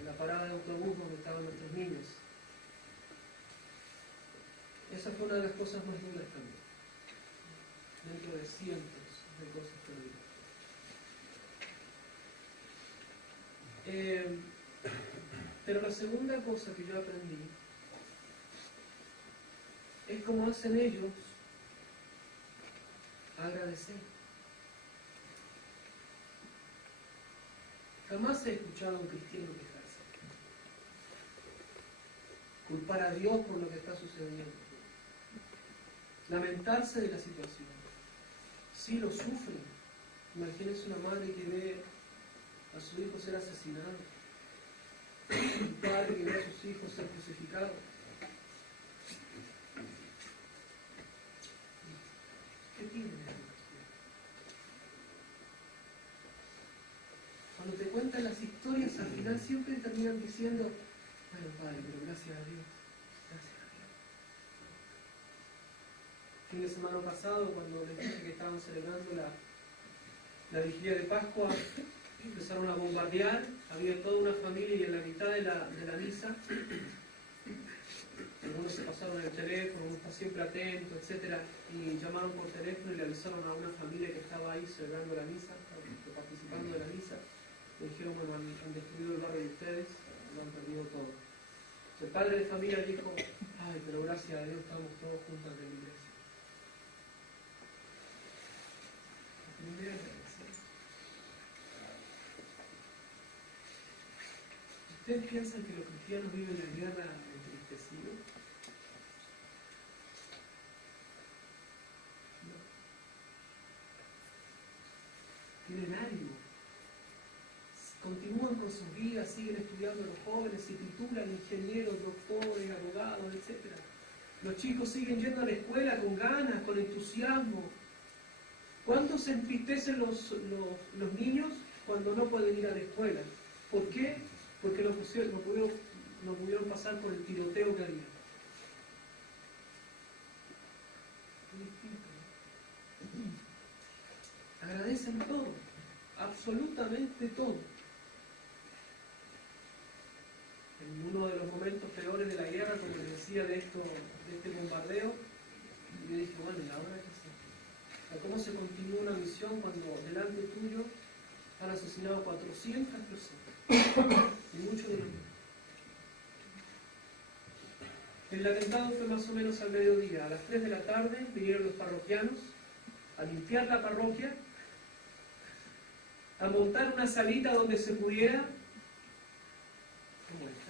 la parada de autobús donde estaban nuestros niños. Esa fue una de las cosas más duras también, dentro de cientos de cosas perdidas. Pero la segunda cosa que yo aprendí es cómo hacen ellos agradecer. Jamás he escuchado a un cristiano quejarse, culpar a Dios por lo que está sucediendo, lamentarse de la situación. Sí, lo sufren. Imagínense una madre que ve a su hijo ser asesinado, un padre que ve a sus hijos ser crucificados. ¿Qué tiene de educación? Cuando te cuentan las historias, al final siempre terminan diciendo, bueno, padre, pero gracias a Dios, gracias a Dios. Fin de semana pasado, cuando les dije que estaban celebrando la vigilia de Pascua, empezaron a bombardear, había toda una familia y en la mitad de la misa, algunos se pasaron el teléfono, uno está siempre atento, etc. Y llamaron por teléfono y le avisaron a una familia que estaba ahí celebrando la misa, participando de la misa. Le dijeron, bueno, han destruido el barrio de ustedes, lo han perdido todo. El padre de familia dijo, ay, pero gracias a Dios estamos todos juntos en la iglesia. La primera reacción. ¿Ustedes piensan que los cristianos viven la guerra entristecidos? No. Tienen ánimo. Continúan con sus vidas, siguen estudiando los jóvenes, se titulan ingenieros, doctores, abogados, etc. Los chicos siguen yendo a la escuela con ganas, con entusiasmo. ¿Cuánto se entristecen los niños cuando no pueden ir a la escuela? ¿Por qué? Porque no pudieron pasar por el tiroteo que había. Agradecen todo, absolutamente todo. En uno de los momentos peores de la guerra, como les decía de este bombardeo, yo dije, bueno, ¿y ahora qué hacer? ¿Cómo se continúa una misión cuando delante tuyo han asesinado 400 personas? Y muchos de ellos. El atentado fue más o menos al mediodía. A las 3 de la tarde vinieron los parroquianos a limpiar la parroquia, a montar una salita donde se pudiera. ¿Cómo está?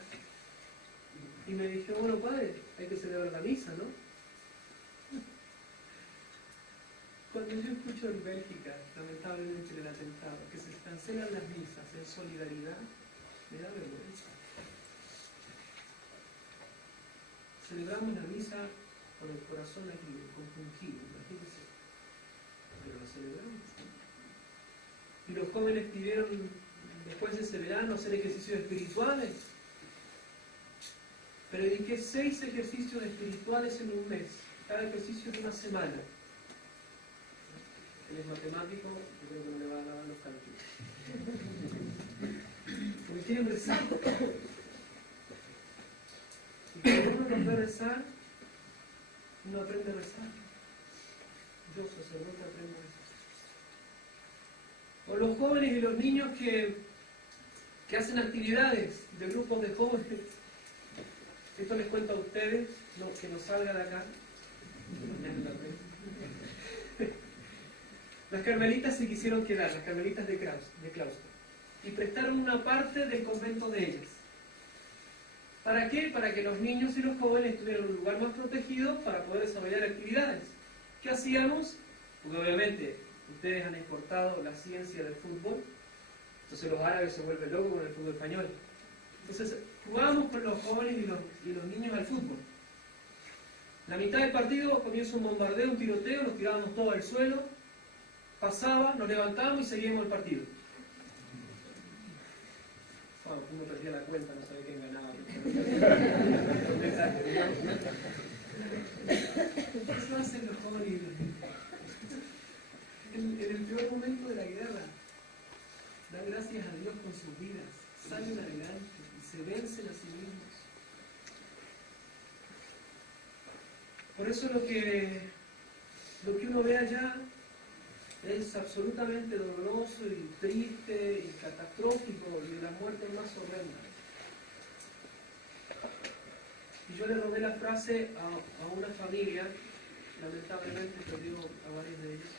Y me dijeron, bueno, padre, hay que celebrar la misa, ¿no? Cuando yo escucho en Bélgica, lamentablemente en el atentado, que se cancelan las misas en solidaridad, me da vergüenza. Celebramos la misa con el corazón aquí, compungido, imagínense. Pero la celebramos. Y los jóvenes pidieron, después de ese verano, hacer ejercicios espirituales. Pero dediqué 6 ejercicios espirituales en un mes. Cada ejercicio de una semana. Él es matemático, yo creo que no le va a dar los cálculos. Porque quieren rezar. Y cuando uno no puede rezar, uno aprende a rezar. Yo, sacerdote, aprendo a rezar. O los jóvenes y los niños que hacen actividades de grupos de jóvenes. Esto les cuento a ustedes, no, que no salga de acá. Las carmelitas se quisieron quedar, las carmelitas de claustro, y prestaron una parte del convento de ellas. ¿Para qué? Para que los niños y los jóvenes tuvieran un lugar más protegido para poder desarrollar actividades. ¿Qué hacíamos? Porque obviamente ustedes han exportado la ciencia del fútbol, entonces los árabes se vuelven locos con el fútbol español. Entonces jugábamos con los jóvenes y los niños al fútbol. La mitad del partido comienza un bombardeo, un tiroteo, nos tirábamos todos al suelo, pasaba, nos levantábamos y seguíamos el partido. Bueno, uno perdía la cuenta, no sabía quién ganaba. Eso hacen los jóvenes y los niños. En el peor momento de la guerra, dan gracias a Dios con sus vidas, salen adelante y se vencen a sí mismos. Por eso lo que uno ve allá es absolutamente doloroso y triste y catastrófico y de la muerte más horrenda. Y yo le robé la frase a una familia, lamentablemente perdió a varios de ellos,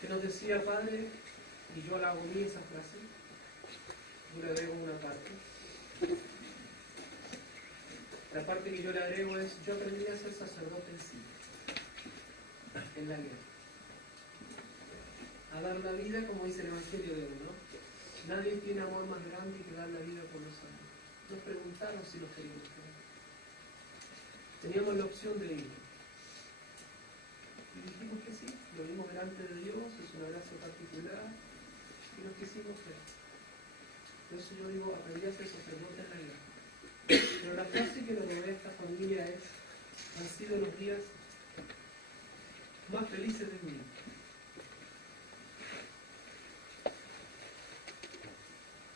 que nos decía, padre, y yo la hago mía esa frase, yo le agrego una parte. La parte que yo le agrego es, yo aprendí a ser sacerdote en sí, en la guerra. a dar la vida, como dice el Evangelio de hoy, ¿no? Nadie tiene amor más grande que dar la vida por los amigos. Nos preguntaron si los queríamos creer. Teníamos la opción de ir. Y dijimos que sí, lo vimos delante de Dios, es una gracia particular, y nos quisimos creer. Por eso yo digo, aprendí a ser sacerdote en realidad. Pero la frase que nos rodea a esta familia es: han sido los días más felices de mi vida.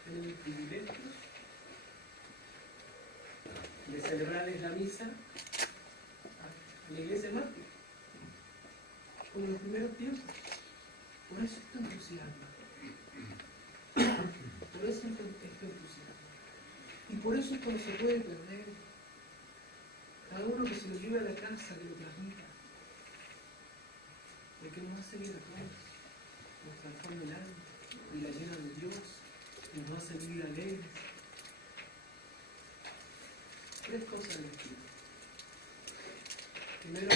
Tengo el privilegio de celebrarles la misa en la iglesia mártir, como en los primeros tiempos. Por eso este entusiasmo. Por eso este entusiasmo. Y por eso esto no se puede perder. Cada uno que se lo lleve a la casa, que lo transmita. Porque nos hace bien a todos. Nos transforma el alma y la llena de Dios. Y nos hace vivir alegres. Tres cosas en el espíritu. Primero,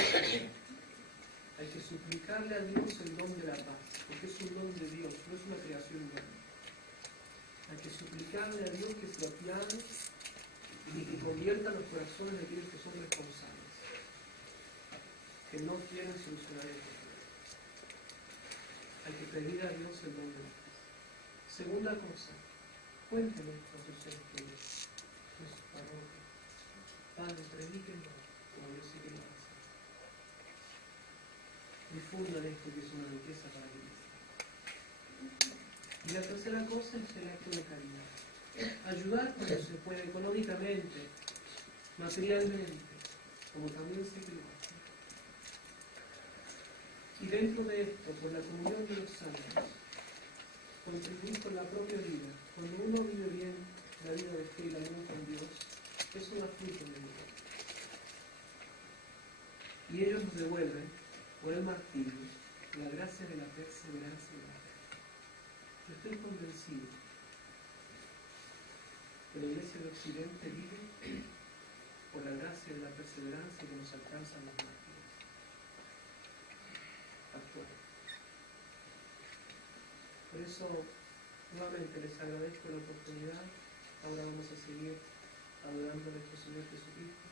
hay que suplicarle a Dios el don de la paz, porque es un don de Dios, no es una creación humana. Hay que suplicarle a Dios que se apiade y que convierta los corazones de aquellos que son responsables, que no quieren solucionar el problema. Hay que pedir a Dios el don de la paz. Segunda cosa, cuéntenos a sus seres queridos, en su parroquia. Padre, predíquenlo, como yo sé que lo hacen. Difundan esto que es una riqueza para la iglesia. Y la tercera cosa es el acto de caridad. Ayudar cuando se puede, económicamente, materialmente, como también sé que lo hacen. Y dentro de esto, por la comunión de los santos, contribuir con la propia vida. Cuando uno vive bien la vida de fe y la unión con Dios, es una fruta de Dios. Y ellos nos devuelven, por el martirio, la gracia de la perseverancia y la fe. Yo estoy convencido que la Iglesia de Occidente vive por la gracia de la perseverancia que nos alcanzan los mártires. Actual. Por eso, nuevamente les agradezco la oportunidad. Ahora vamos a seguir adorando a nuestro Señor Jesucristo,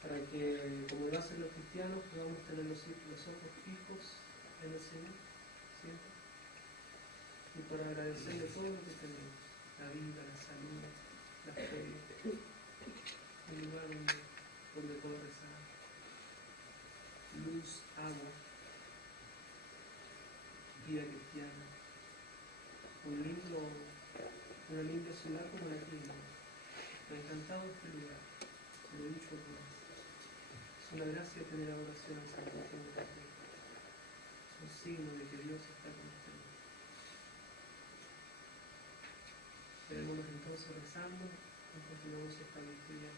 para que, como lo hacen los cristianos, podamos tener los ojos fijos en el Señor, siempre, y para agradecerle todo lo que tenemos, la vida, la salud, la fe, un lugar donde poder rezar, luz, agua, vida cristiana, una limpia ciudad como la que vivimos. Me ha encantado este lugar, se lo he dicho a todos. Es una gracia tener adoración al Santísimo Católico. Es un signo de que Dios está con ustedes. Quedémonos entonces rezando y continuamos esta liturgia.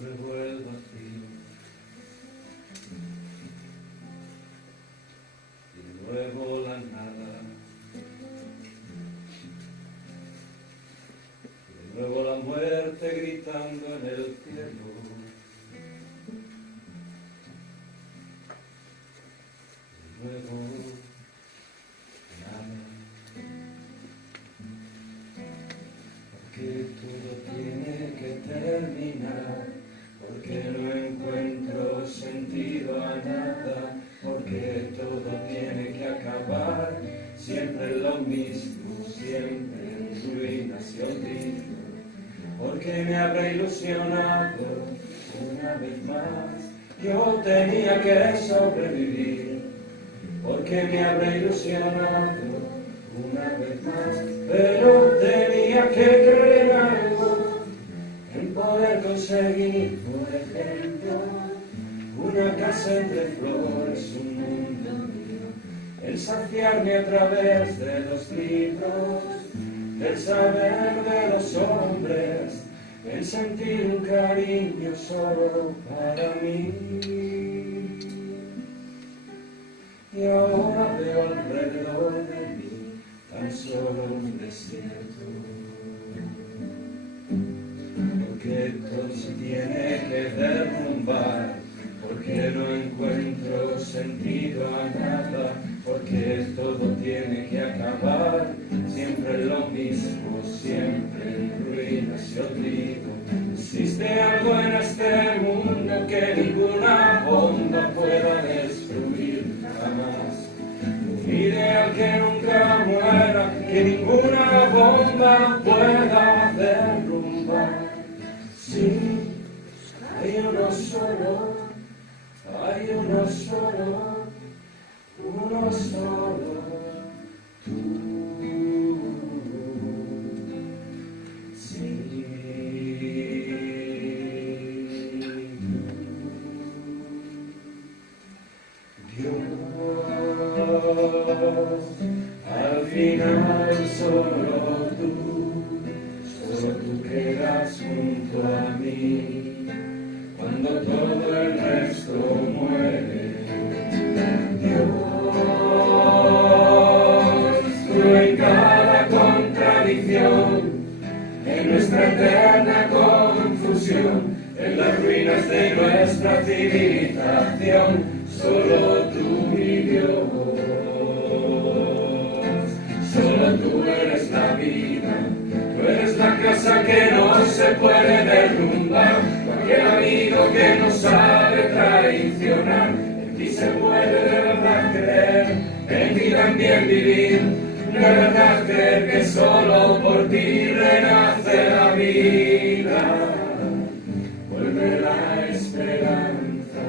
luego el vacío, y luego la nada, y luego la muerte gritando en el cielo. Y luego nada, porque todo tiene que terminar, porque no encuentro sentido a nada, porque todo tiene que acabar, siempre lo mismo, siempre en ruinas y olvido, porque me habrá ilusionado una vez más, yo tenía que sobrevivir, porque me habrá ilusionado una vez más, pero tenía que creer algo, en poder conseguir, por ejemplo, una casa entre flores, un mundo mío, el saciarme a través de los libros, el saber de los hombres, el sentir un cariño solo para mí. Y ahora veo alrededor de mí tan solo un desierto, porque todo se tiene que derrumbar, porque no encuentro sentido a nada, porque todo tiene que acabar, siempre lo mismo, siempre en ruinas y olvido. Existe algo en este mundo que ninguna bomba pueda destruir jamás, un ideal que nunca muera, que ninguna bomba pueda derrumbar. Sí, hay uno solo, hay uno solo, uno solo, tú. Sí, Dios, al final solo tú quedas junto a mí, cuando todo el resto muere. Dios, tú en cada contradicción, en nuestra eterna confusión, en las ruinas de nuestra civilización, solo tú mi Dios, solo tú eres la vida, tú eres la casa que no se puede derrumbar, cualquier amigo que no sabe traicionar, en ti se puede de verdad creer, en ti también vivir, de verdad creer que solo por ti renace la vida, vuelve la esperanza.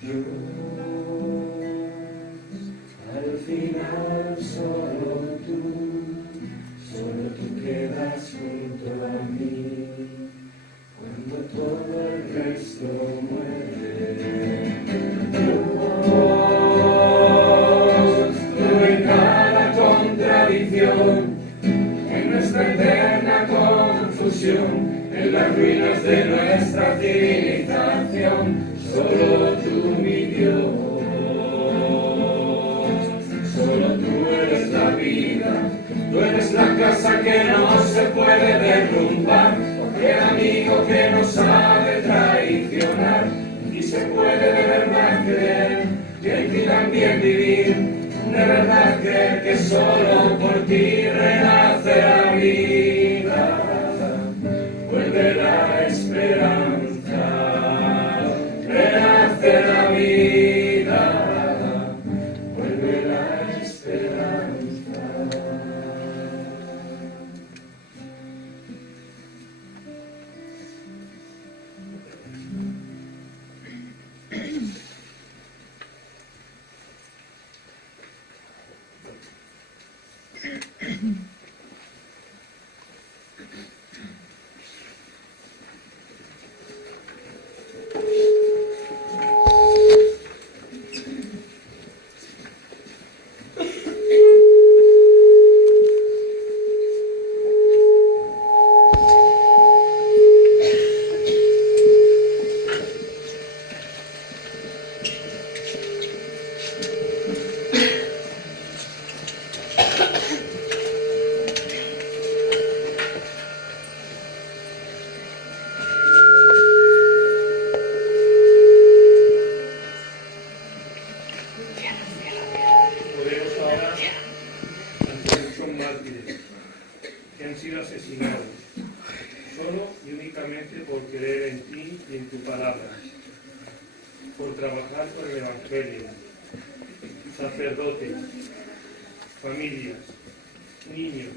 Dios, al final solo tú quedas junto a mí, cuando todo el resto muere. Dios, tú en cada contradicción, en nuestra eterna confusión, en las ruinas de nuestra civilización, solo tú mi Dios, solo tú eres la vida, tú eres la casa que no se puede derrumbar, cualquier amigo que no sabe traicionar, y se puede de verdad creer, que en ti también vivir, de verdad creer que solo por ti renace la vida, vuelve la esperanza, renace la vida, vuelve la esperanza. que han sido asesinados, solo y únicamente por creer en ti y en tu palabra, por trabajar por el Evangelio, sacerdotes, familias, niños,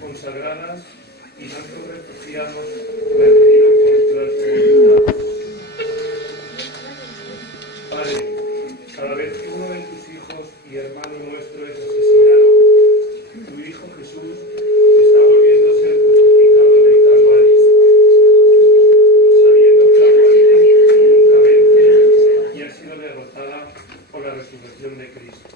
consagradas y tantos refugiados perdidos contra su voluntad. Padre, cada vez que uno de tus hijos y hermano nuestro es asesinado, tu Hijo Jesús está volviendo a ser crucificado en el Calvario, sabiendo que la muerte nunca vence y ha sido derrotada por la resurrección de Cristo.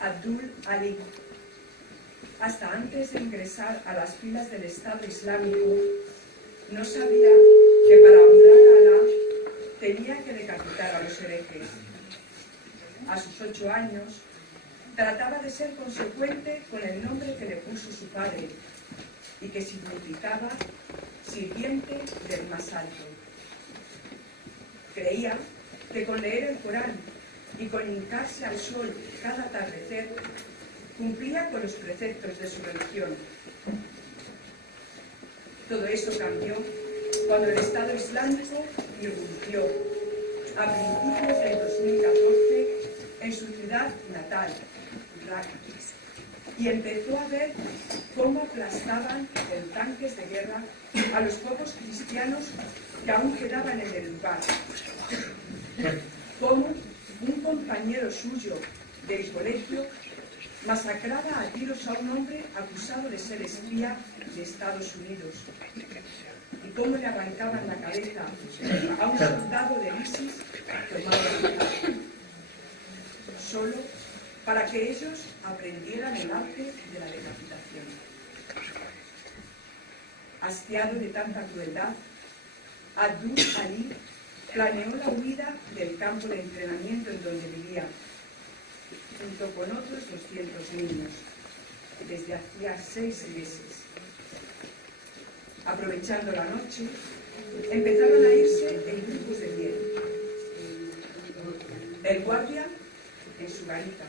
Abdul Ali. Hasta antes de ingresar a las filas del Estado Islámico, no sabía que para honrar a Alá tenía que decapitar a los herejes. A sus 8 años, trataba de ser consecuente con el nombre que le puso su padre y que significaba sirviente del más alto. Creía que con leer el Corán y con hincarse al sol cada atardecer, cumplía con los preceptos de su religión. Todo eso cambió cuando el Estado Islámico irrumpió a principios del 2014 en su ciudad natal, Raqqa, y empezó a ver cómo aplastaban con tanques de guerra a los pocos cristianos que aún quedaban en el lugar. Cómo un compañero suyo del colegio masacraba a tiros a un hombre acusado de ser espía de Estados Unidos, y cómo le arrancaban la cabeza a un soldado del ISIS tomado a matar, solo para que ellos aprendieran el arte de la decapitación. Hastiado de tanta crueldad, Abdul Ali planeó la huida del campo de entrenamiento en donde vivía, junto con otros 200 niños, desde hacía 6 meses. Aprovechando la noche, empezaron a irse en grupos de 10. El guardia en su garita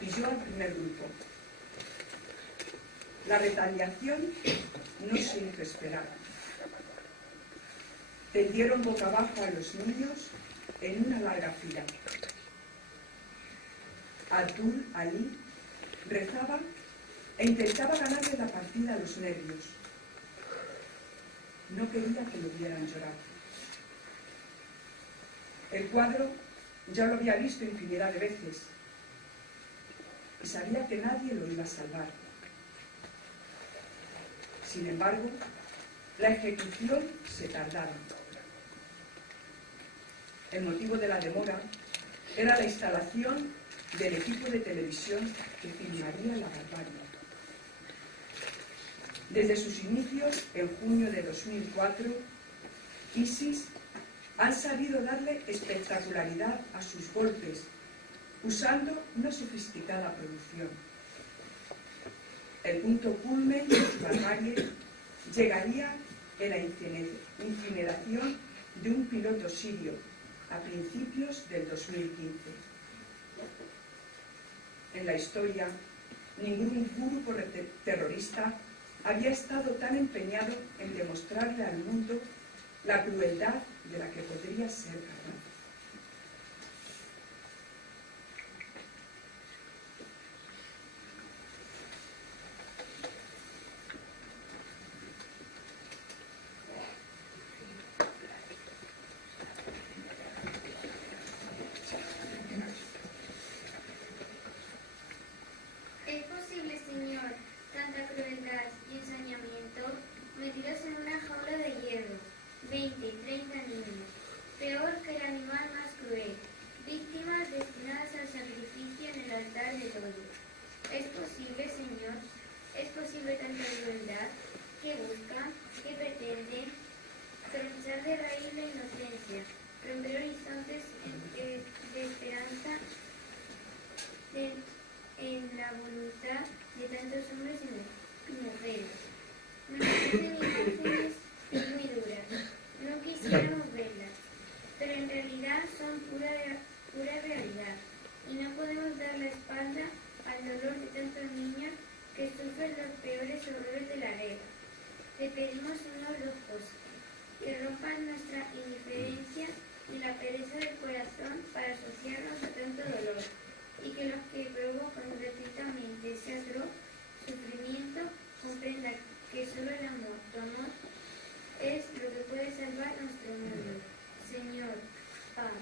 y yo al primer grupo. La retaliación no se hizo esperar. Tendieron boca abajo a los niños en una larga fila. Abdul Ali rezaba e intentaba ganarle la partida a los nervios. No quería que lo vieran llorar. El cuadro ya lo había visto infinidad de veces y sabía que nadie lo iba a salvar. Sin embargo, la ejecución se tardaba. El motivo de la demora era la instalación del equipo de televisión que filmaría la barbarie. Desde sus inicios, en junio de 2004, ISIS han sabido darle espectacularidad a sus golpes, usando una sofisticada producción. El punto culmen de su barbarie llegaría en la incineración de un piloto sirio a principios del 2015. En la historia, ningún grupo terrorista había estado tan empeñado en demostrarle al mundo la crueldad de la que podría ser capaz. ¿Es posible, Señor, tanta crueldad y ensañamiento metidos en una jaula de hierro, 20, 30 niños, peor que el animal más cruel, víctimas destinadas al sacrificio en el altar de todos? ¿Es posible, Señor? ¿Es posible tanta crueldad? ¿Qué buscan? ¿Qué pretenden? Trenzar de raíz la inocencia, romper horizontes de esperanza tantos hombres y mujeres. Nos parecen imágenes muy duras, no quisiéramos verlas, pero en realidad son pura realidad y no podemos dar la espalda al dolor de tantos niños que sufren los peores horrores de la guerra. Le pedimos, Señor, dos cosas: que rompan nuestra indiferencia y la pereza del corazón para asociarnos a tanto dolor, y que los que provocan gratuitamente ese atroz sufrimiento comprendan que solo el amor, tu amor, es lo que puede salvar nuestro mundo. Señor, paz.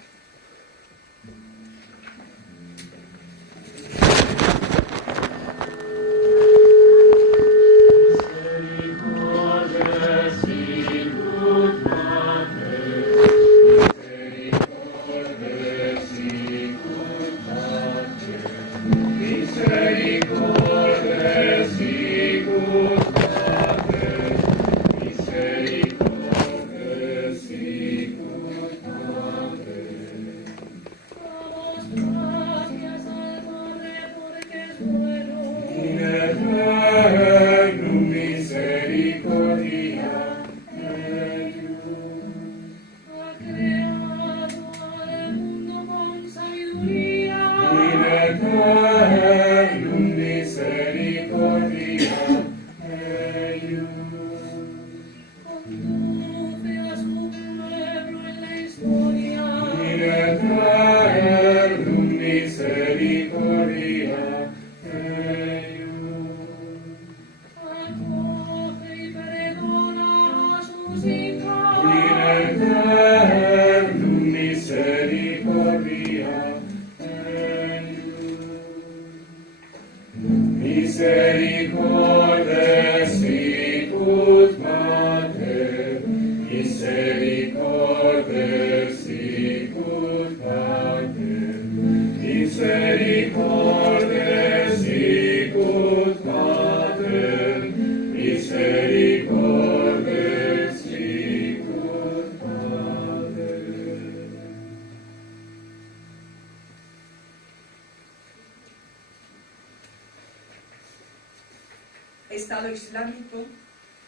Estado Islámico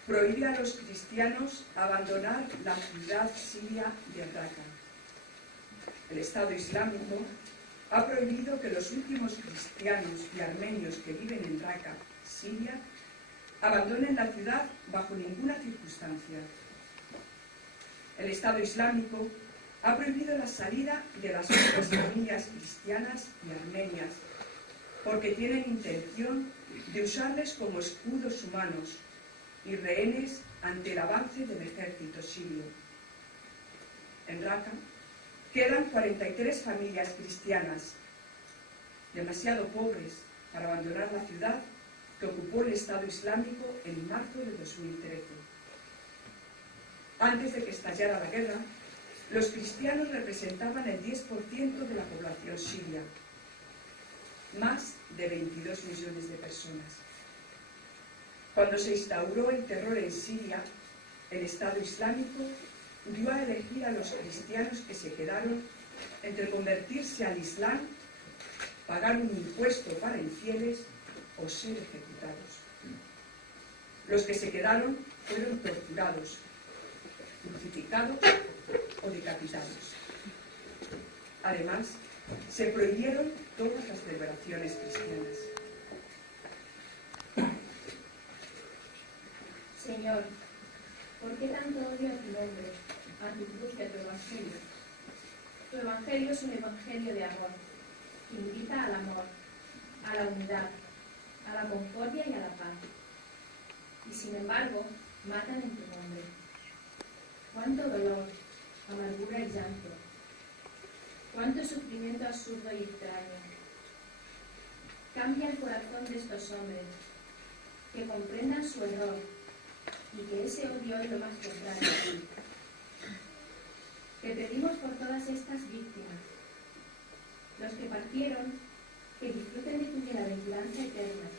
prohíbe a los cristianos abandonar la ciudad siria de Raqqa. El Estado Islámico ha prohibido que los últimos cristianos y armenios que viven en Raqqa, Siria, abandonen la ciudad bajo ninguna circunstancia. El Estado Islámico ha prohibido la salida de las otras familias cristianas y armenias porque tienen intención de usarles como escudos humanos y rehenes ante el avance del ejército sirio. En Raqqa quedan 43 familias cristianas, demasiado pobres para abandonar la ciudad que ocupó el Estado Islámico en marzo de 2013. Antes de que estallara la guerra, los cristianos representaban el 10% de la población siria, más de 22 millones de personas. Cuando se instauró el terror en Siria, el Estado Islámico dio a elegir a los cristianos que se quedaron entre convertirse al Islam, pagar un impuesto para infieles o ser ejecutados. Los que se quedaron fueron torturados, crucificados o decapitados. Además, se prohibieron todas las celebraciones cristianas. Señor, ¿por qué tanto odio a tu nombre, a tu cruz y a tu evangelio? Tu evangelio es un evangelio de amor, que invita al amor, a la unidad, a la concordia y a la paz. Y sin embargo, matan en tu nombre. Cuánto dolor, amargura y llanto. Cuánto sufrimiento absurdo y extraño. Cambia el corazón de estos hombres, que comprendan su error y que ese odio es lo más contrario a ti. Te pedimos por todas estas víctimas, los que partieron, que disfruten de tu bienaventuranza eterna,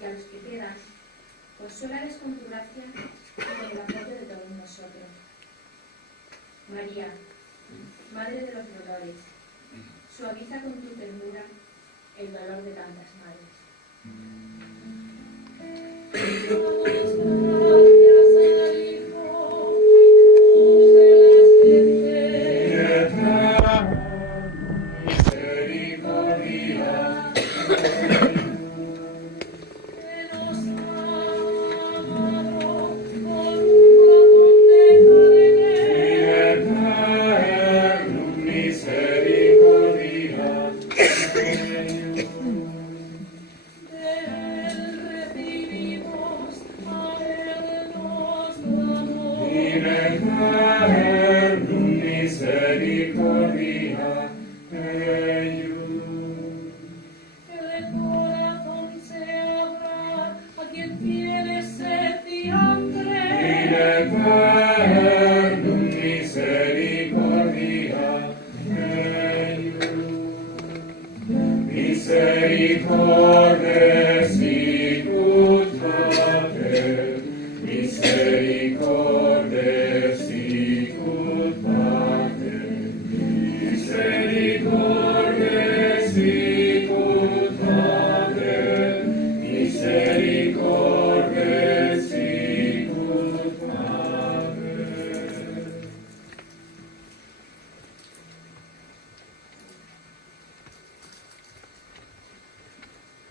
y a los que quedan, consuélales con tu gracia y con el apoyo de todos nosotros. María, Madre de los dolores, suaviza con tu ternura el dolor de tantas madres.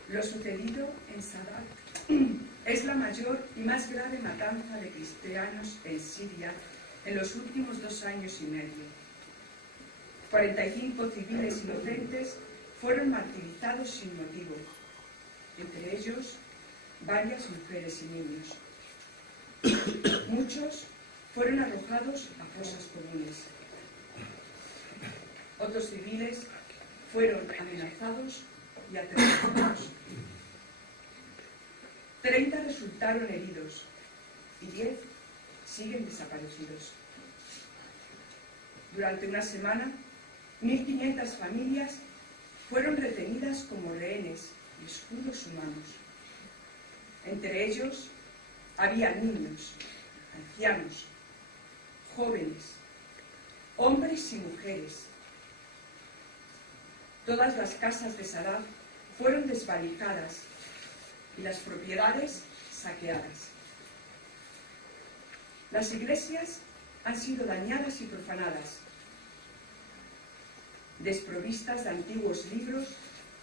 Lo sucedido en Sadat es la mayor y más grave matanza de cristianos en Siria en los últimos 2 años y medio. 45 civiles inocentes fueron martirizados sin motivo, entre ellos varias mujeres y niños. Muchos fueron arrojados a fosas comunes. Otros civiles fueron amenazados y aterrorizados. 30 resultaron heridos y 10 siguen desaparecidos. Durante una semana, 1.500 familias fueron retenidas como rehenes y escudos humanos. Entre ellos había niños, ancianos, jóvenes, hombres y mujeres. Todas las casas de Sadat fueron desvalijadas y las propiedades saqueadas. Las iglesias han sido dañadas y profanadas, desprovistas de antiguos libros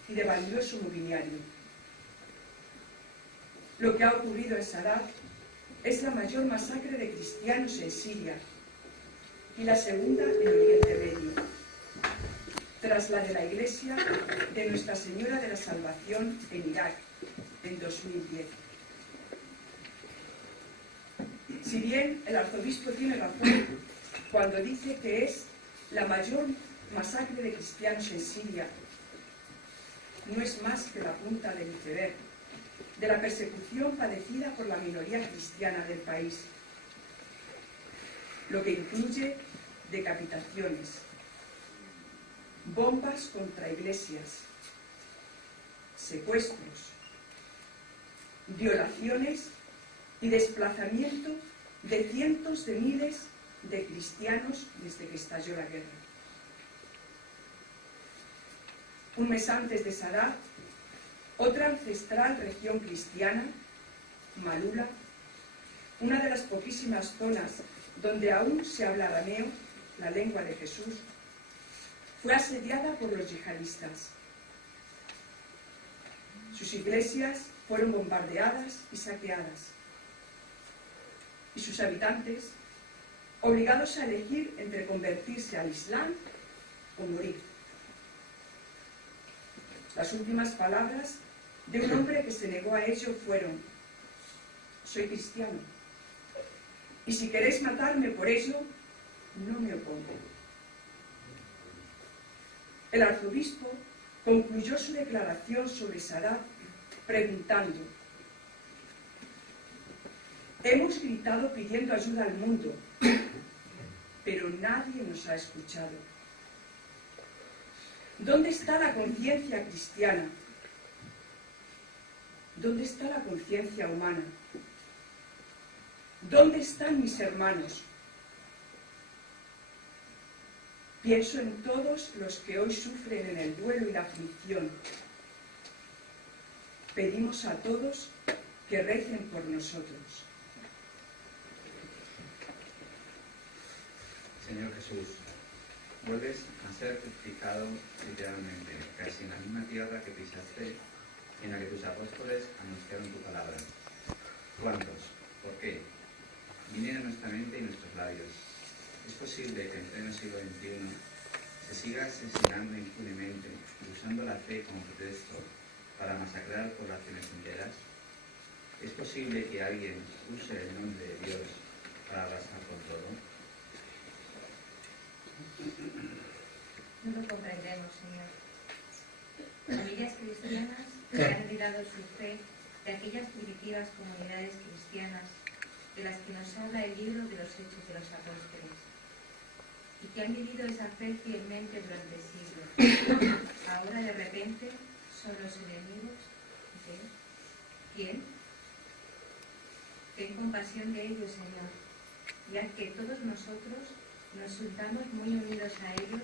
y de valioso mobiliario. Lo que ha ocurrido en Sadat es la mayor masacre de cristianos en Siria y la segunda en Oriente Medio, tras la de la iglesia de Nuestra Señora de la Salvación en Irak en 2010. Si bien el arzobispo tiene razón cuando dice que es la mayor masacre de cristianos en Siria, no es más que la punta del iceberg de la persecución padecida por la minoría cristiana del país, lo que incluye decapitaciones, bombas contra iglesias, secuestros, violaciones y desplazamiento de cientos de miles de cristianos desde que estalló la guerra. Un mes antes de Sadat, otra ancestral región cristiana, Malula, una de las poquísimas zonas donde aún se habla arameo, la lengua de Jesús, fue asediada por los yihadistas. Sus iglesias fueron bombardeadas y saqueadas, y sus habitantes obligados a elegir entre convertirse al Islam o morir. Las últimas palabras de un hombre que se negó a ello fueron: soy cristiano, y si queréis matarme por ello, no me opongo. El arzobispo concluyó su declaración sobre Sadat preguntando: hemos gritado pidiendo ayuda al mundo, pero nadie nos ha escuchado. ¿Dónde está la conciencia cristiana? ¿Dónde está la conciencia humana? ¿Dónde están mis hermanos? Pienso en todos los que hoy sufren en el duelo y la aflicción. pedimos a todos que recen por nosotros. Señor Jesús, vuelves a ser crucificado literalmente, casi en la misma tierra que pisaste, en la que tus apóstoles anunciaron tu palabra. ¿Cuántos? ¿Por qué? Vienen a nuestra mente y nuestros labios. ¿Es posible que en pleno siglo XXI se siga asesinando impunemente y usando la fe como pretexto para masacrar poblaciones enteras? ¿Es posible que alguien use el nombre de Dios para arrasar con todo? No lo comprendemos, Señor. Familias cristianas que han heredado su fe de aquellas primitivas comunidades cristianas de las que nos habla el libro de los Hechos de los Apóstoles y que han vivido esa fe fielmente durante siglos. Ahora de repente son los enemigos de ¿quién? Ten compasión de ellos, Señor, y haz que todos nosotros nos sintamos muy unidos a ellos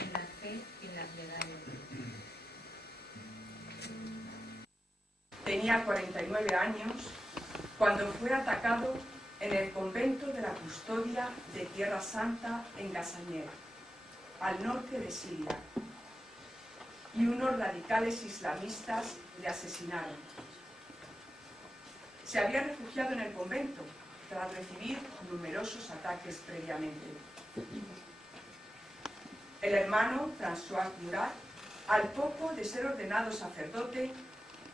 en la fe y en la piedad. Tenía 49 años cuando fue atacado en el convento de la Custodia de Tierra Santa en Gazañer, al norte de Siria, y unos radicales islamistas le asesinaron. Se había refugiado en el convento tras recibir numerosos ataques previamente. El hermano François Murat, al poco de ser ordenado sacerdote,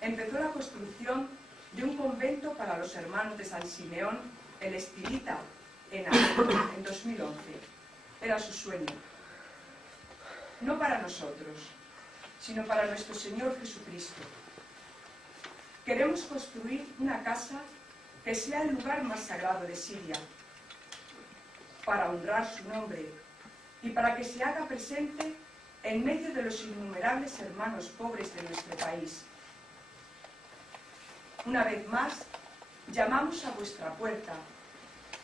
empezó la construcción de un convento para los hermanos de San Simeón, el Estilita, en Alepo, en 2011. Era su sueño. No para nosotros, sino para nuestro Señor Jesucristo. Queremos construir una casa que sea el lugar más sagrado de Siria, para honrar su nombre y para que se haga presente en medio de los innumerables hermanos pobres de nuestro país. Una vez más, llamamos a vuestra puerta,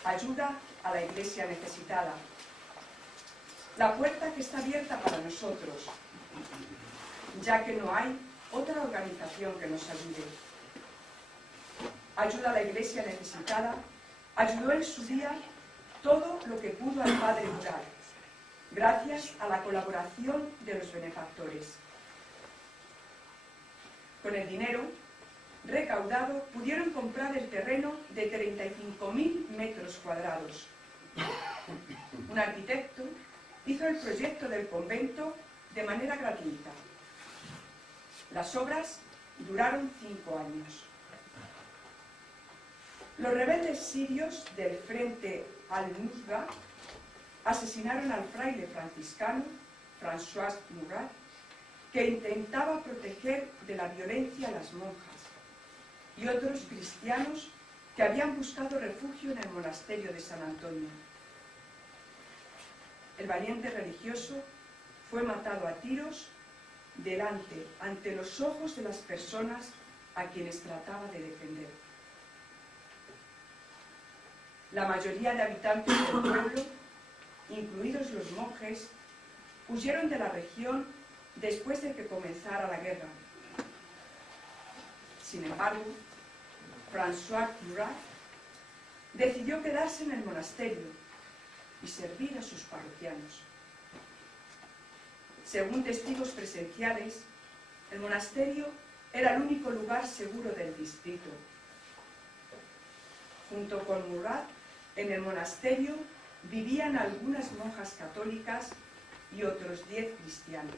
ayuda a la Iglesia necesitada. La puerta que está abierta para nosotros, ya que no hay otra organización que nos ayude. Ayuda a la Iglesia necesitada, ayudó en su día todo lo que pudo al Padre Murat, gracias a la colaboración de los benefactores. Con el dinero recaudado pudieron comprar el terreno de 35.000 metros cuadrados. Un arquitecto hizo el proyecto del convento de manera gratuita. Las obras duraron 5 años. Los rebeldes sirios del Frente al-Nusra asesinaron al fraile franciscano François Murat, que intentaba proteger de la violencia a las monjas y otros cristianos que habían buscado refugio en el monasterio de San Antonio. El valiente religioso fue matado a tiros ante los ojos de las personas a quienes trataba de defender. La mayoría de habitantes del pueblo, incluidos los monjes, huyeron de la región después de que comenzara la guerra. Sin embargo, François Murat decidió quedarse en el monasterio y servir a sus parroquianos. Según testigos presenciales, el monasterio era el único lugar seguro del distrito. Junto con Murat, en el monasterio vivían algunas monjas católicas y otros 10 cristianos.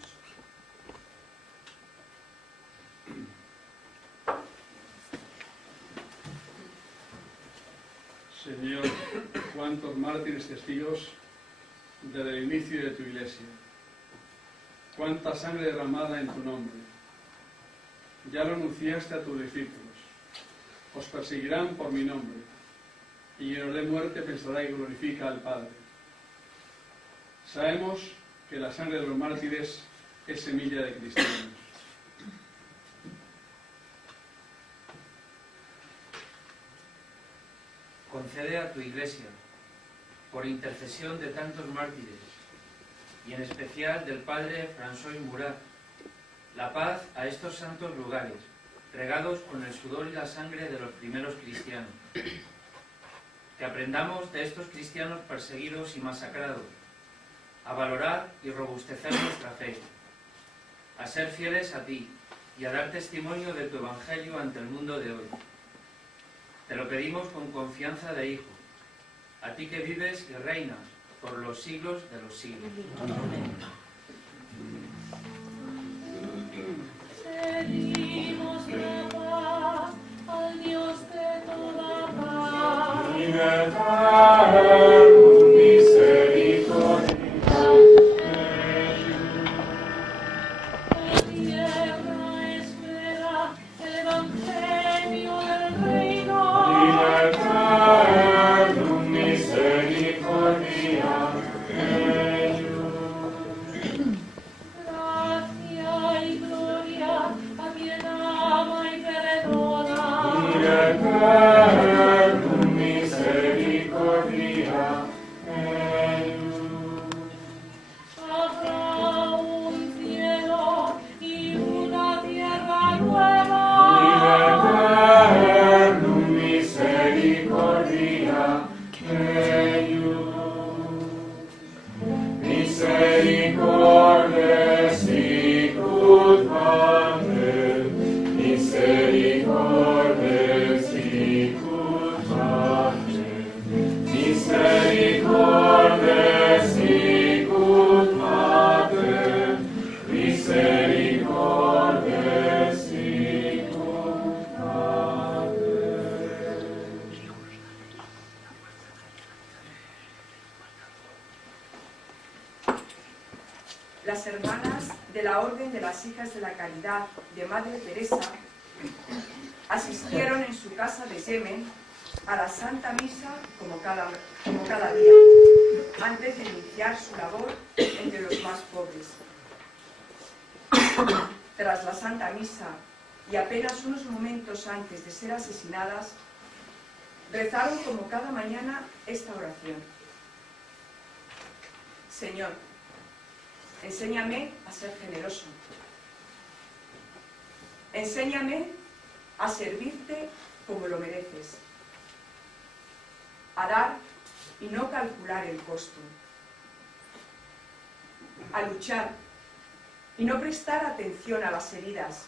Señor, cuántos mártires testigos desde el inicio de tu iglesia. Cuánta sangre derramada en tu nombre. Ya lo anunciaste a tus discípulos. Os perseguirán por mi nombre, y quien os dé muerte pensará y glorifica al Padre. Sabemos que la sangre de los mártires es semilla de cristianos. Concede a tu Iglesia, por intercesión de tantos mártires, y en especial del Padre François Murat, la paz a estos santos lugares, regados con el sudor y la sangre de los primeros cristianos. Que aprendamos de estos cristianos perseguidos y masacrados, a valorar y robustecer nuestra fe, a ser fieles a ti y a dar testimonio de tu Evangelio ante el mundo de hoy. Te lo pedimos con confianza de hijo, a ti que vives y reinas por los siglos de los siglos. Amén. Pedimos la paz al Dios de toda paz. Misericordia. La tierra espera el evangelio del reino. Misericordia. Gracia y gloria a quien ama y perdona. Misericordia. Habrá un cielo y una tierra nueva. Misericordia. Misericordia sicut pater, misericordia sicut pater, misericordia sicut pater, misericordia sicut pater. Las hermanas de la Orden de las Hijas de la Caridad de Madre Teresa asistieron en su casa de Yemen a la Santa Misa como cada día, antes de iniciar su labor entre los más pobres. Tras la Santa Misa y apenas unos momentos antes de ser asesinadas, rezaron como cada mañana esta oración: Señor, enséñame a ser generoso. Enséñame a servirte como lo mereces. A dar y no calcular el costo. A luchar y no prestar atención a las heridas.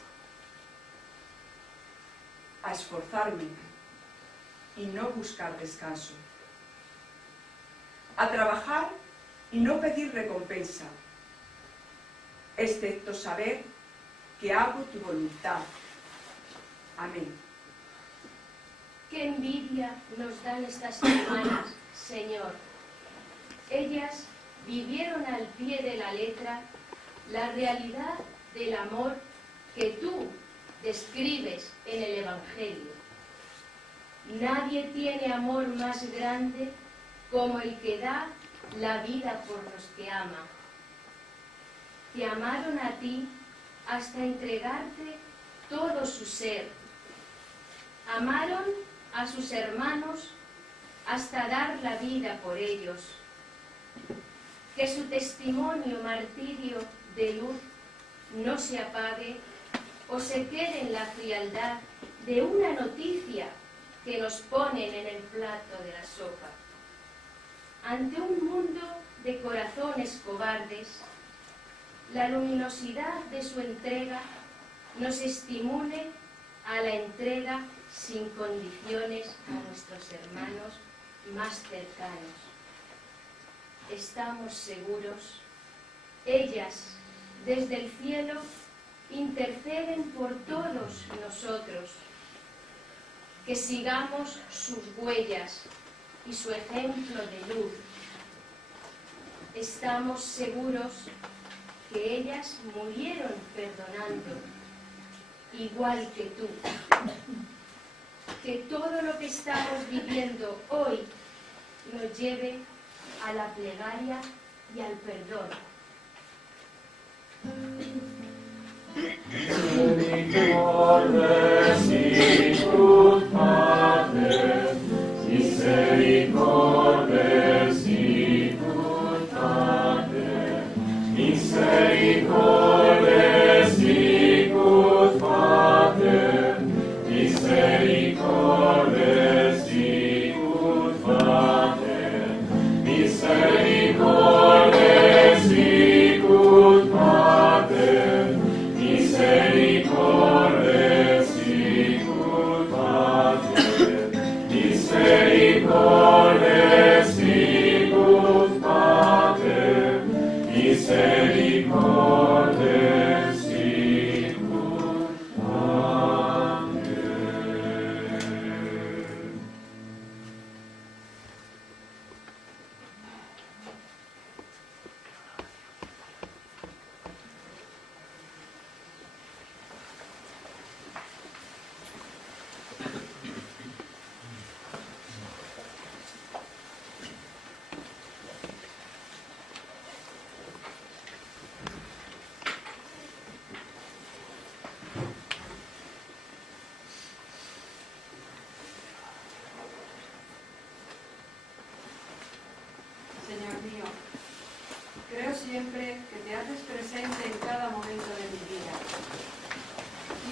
A esforzarme y no buscar descanso. A trabajar y no pedir recompensa, excepto saber que hago tu voluntad. Amén. Qué envidia nos dan estas hermanas, Señor. Ellas vivieron al pie de la letra la realidad del amor que tú describes en el Evangelio. Nadie tiene amor más grande como el que da la vida por los que ama. Te amaron a ti hasta entregarte todo su ser. Amaron a sus hermanos hasta dar la vida por ellos. Que su testimonio martirio de luz no se apague o se quede en la frialdad de una noticia que nos ponen en el plato de la sopa. Ante un mundo de corazones cobardes, la luminosidad de su entrega nos estimule a la entrega sin condiciones a nuestros hermanos más cercanos. Estamos seguros, ellas desde el cielo interceden por todos nosotros, que sigamos sus huellas y su ejemplo de luz. Estamos seguros que ellas murieron perdonando, igual que tú. Que todo lo que estamos viviendo hoy nos lleve a la plegaria y al perdón. Misericordia sicut pater, misericordia sicut pater, misericordia sicut pater,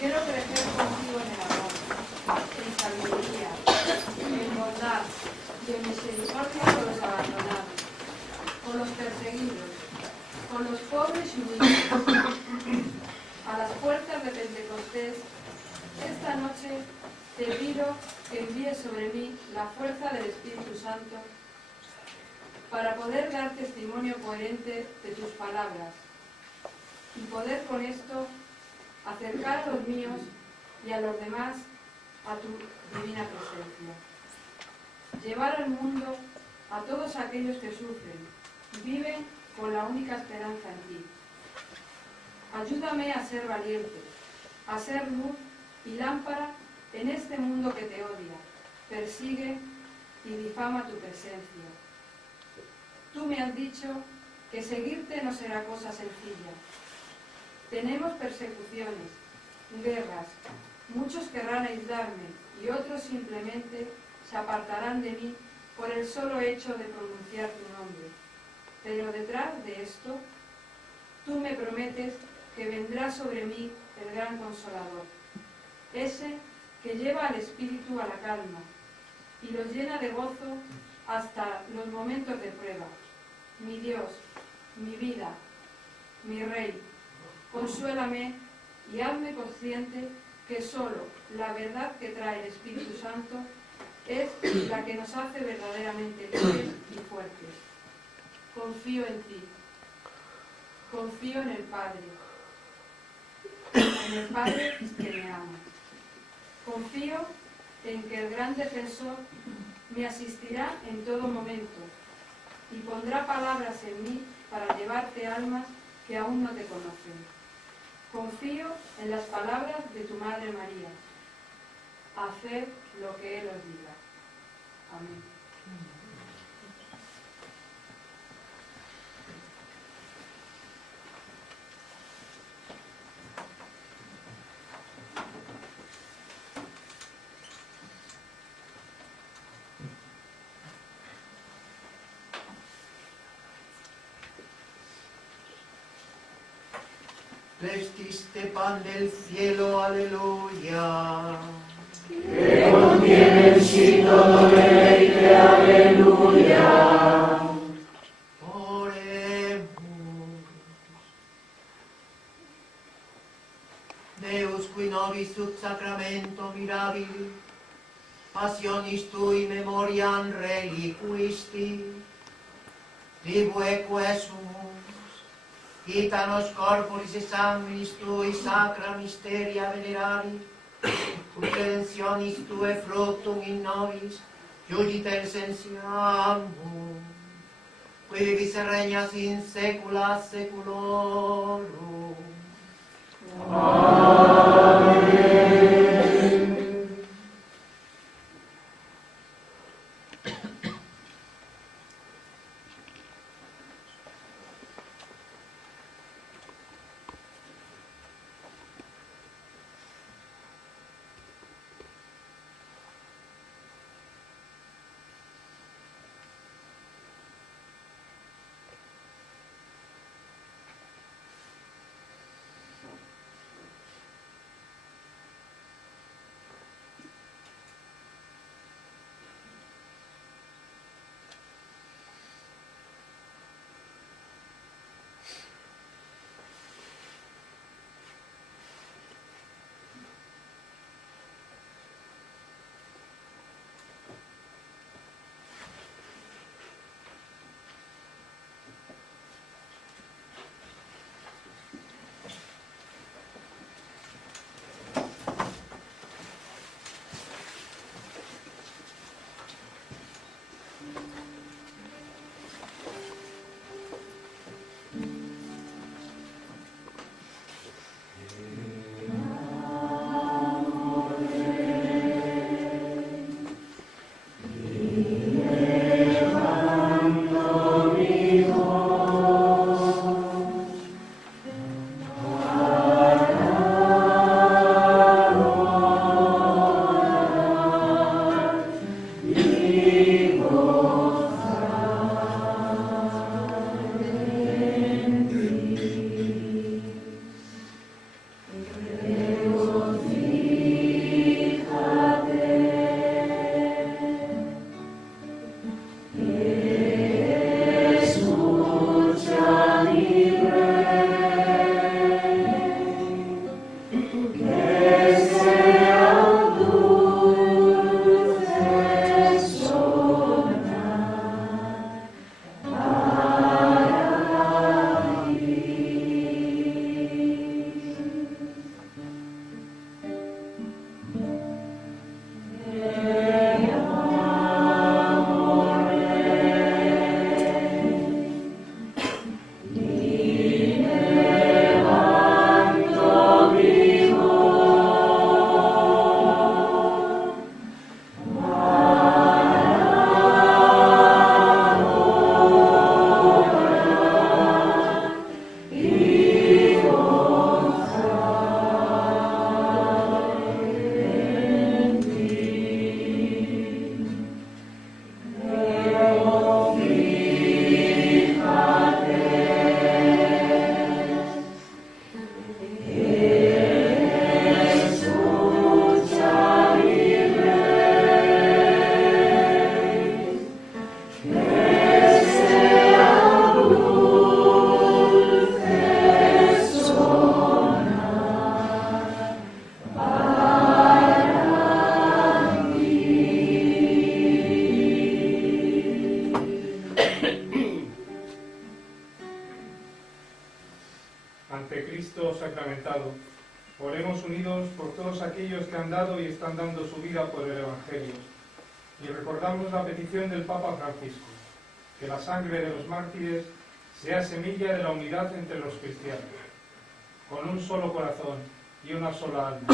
Quiero crecer contigo en el amor, en sabiduría, en bondad y en misericordia con los abandonados, con los perseguidos, con los pobres y humildes. A las puertas de Pentecostés, esta noche te pido que envíes sobre mí la fuerza del Espíritu Santo para poder dar testimonio coherente de tus palabras y poder con esto acercar a los míos y a los demás a tu divina presencia. Llevar al mundo a todos aquellos que sufren, viven con la única esperanza en ti. Ayúdame a ser valiente, a ser luz y lámpara en este mundo que te odia, persigue y difama tu presencia. Tú me has dicho que seguirte no será cosa sencilla. Tenemos persecuciones, guerras, muchos querrán aislarme y otros simplemente se apartarán de mí por el solo hecho de pronunciar tu nombre. Pero detrás de esto, tú me prometes que vendrá sobre mí el gran Consolador, ese que lleva al espíritu a la calma y los llena de gozo hasta los momentos de prueba. Mi Dios, mi vida, mi Rey, consuélame y hazme consciente que solo la verdad que trae el Espíritu Santo es la que nos hace verdaderamente libres y fuertes. Confío en ti, confío en el Padre que me ama. Confío en que el gran defensor me asistirá en todo momento y pondrá palabras en mí para llevarte almas que aún no te conocen. Confío en las palabras de tu Madre María. Haced lo que Él os diga. Amén. Les diste pan del cielo, aleluya. Que contiene en sí todo deleite, aleluya. Oremos. Deus qui nobis ut sacramento mirabili, passionis tui memoriam reliquisti, tribueque sumus, ita nos corporis et sanguinis tui sacra mysteria venerari, ut redentionis tue fructum in nobis, iuditel sensiamur, qui vivis et regnas in saecula saeculorum. Amen. Oremos unidos por todos aquellos que han dado y están dando su vida por el Evangelio. Y recordamos la petición del Papa Francisco, que la sangre de los mártires sea semilla de la unidad entre los cristianos, con un solo corazón y una sola alma.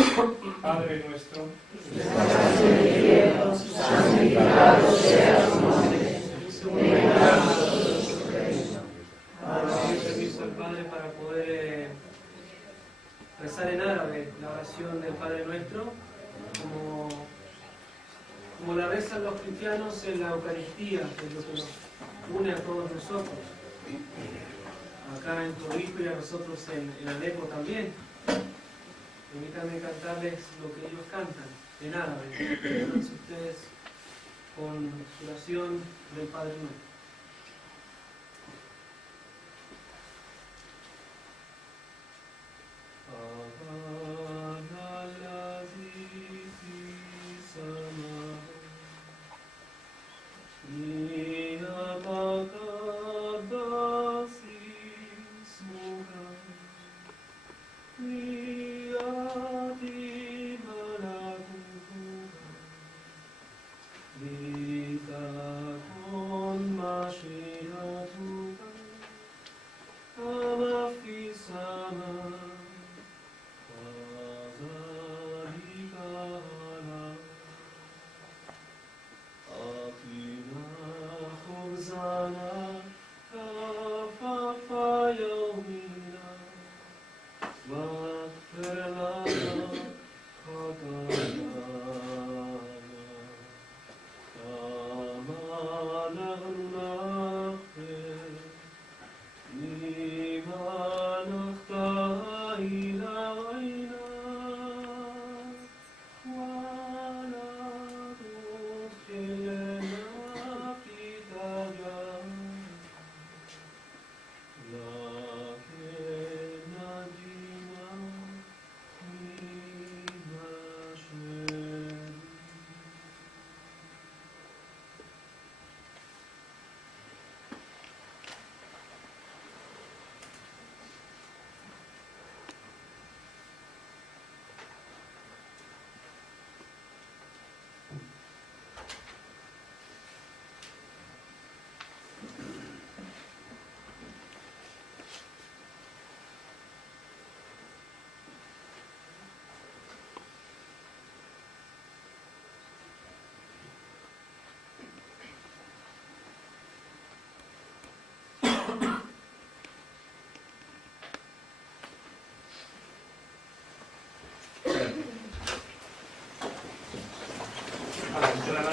Padre nuestro, que estás en el cielo, santificado sea tu nombre. Venga a nosotros tu reino. Ahora permiso al Padre para poder rezar en árabe la oración del Padre Nuestro, como la rezan los cristianos en la Eucaristía, que es lo que nos une a todos nosotros. Acá en Torrijos y a nosotros en Alepo también. Permítanme cantarles lo que ellos cantan en árabe. Pónganse ustedes con su oración del Padre Nuestro.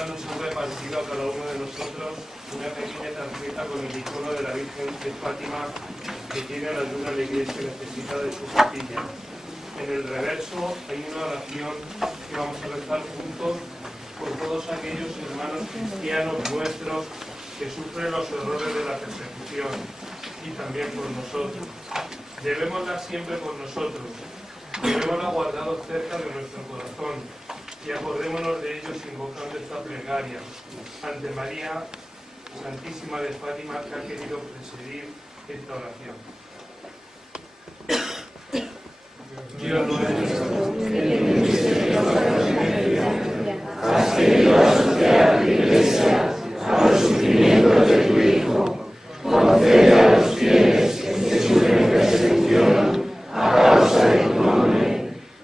Nos han repartido a cada uno de nosotros una pequeña tarjeta con el icono de la Virgen de Fátima que tiene la ayuda de la Iglesia necesita de su capilla. En el reverso hay una oración que vamos a rezar juntos por todos aquellos hermanos cristianos nuestros que sufren los horrores de la persecución y también por nosotros. Debémosla siempre por nosotros, debémosla guardados cerca de nuestro corazón y acordémonos de ellos invocando esta plegaria ante María Santísima de Fátima, que ha querido presidir esta oración. Dios nuestro, que en el misterio de la resurrección has querido asociar a tu Iglesia a los sufrimientos de tu Hijo, concede a los fieles que sufren persecución a causa de tu nombre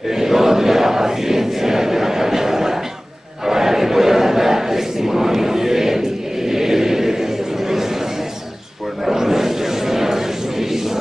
el don de la paciencia y de la caridad, para que puedan dar testimonio fiel y fiel de tus promesas. Por nuestro Señor Jesucristo,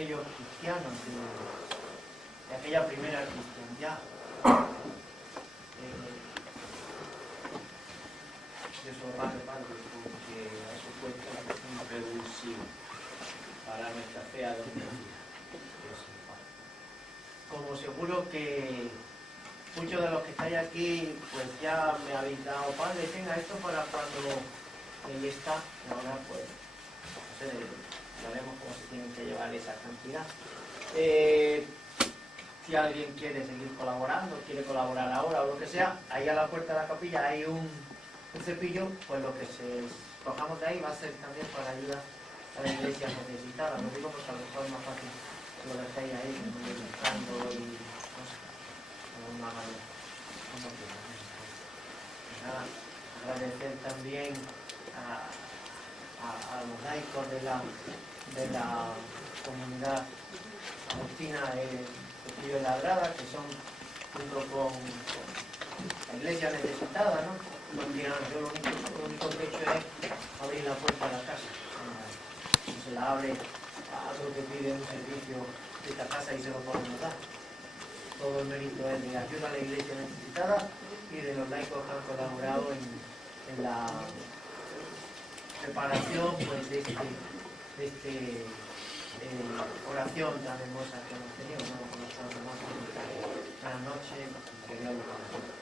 aquellos cristianos, de aquella primera cristiandad. De su hermano Padre, porque a su cuenta es un revulsivo para nuestra fe adormecida. Como seguro que muchos de los que estáis aquí, pues ya me habéis dado, Padre, tenga esto para cuando ahí está, y ahora pues, no sé, sabemos cómo se tienen que llevar esa cantidad. Si alguien quiere seguir colaborando, quiere colaborar ahora o lo que sea, ahí a la puerta de la capilla hay un cepillo, pues lo que se cojamos de ahí va a ser también para ayudar a la iglesia necesitada. Lo digo porque a lo mejor es más fácil que lo dejéis ahí, buscando y no sé, como nada, agradecer también a los laicos de la comunidad agustina de Castillo de Ladrada, que son junto con la iglesia necesitada, ¿no? Porque yo lo único que he hecho es abrir la puerta de la casa. Se la abre a otro que pide un servicio de esta casa y se lo podemos dar. Todo el mérito es de ayuda a la iglesia necesitada y de los laicos que han colaborado en la preparación pues, de esta oración tan hermosa que hemos tenido. Buenas noches, que Dios lo bendiga.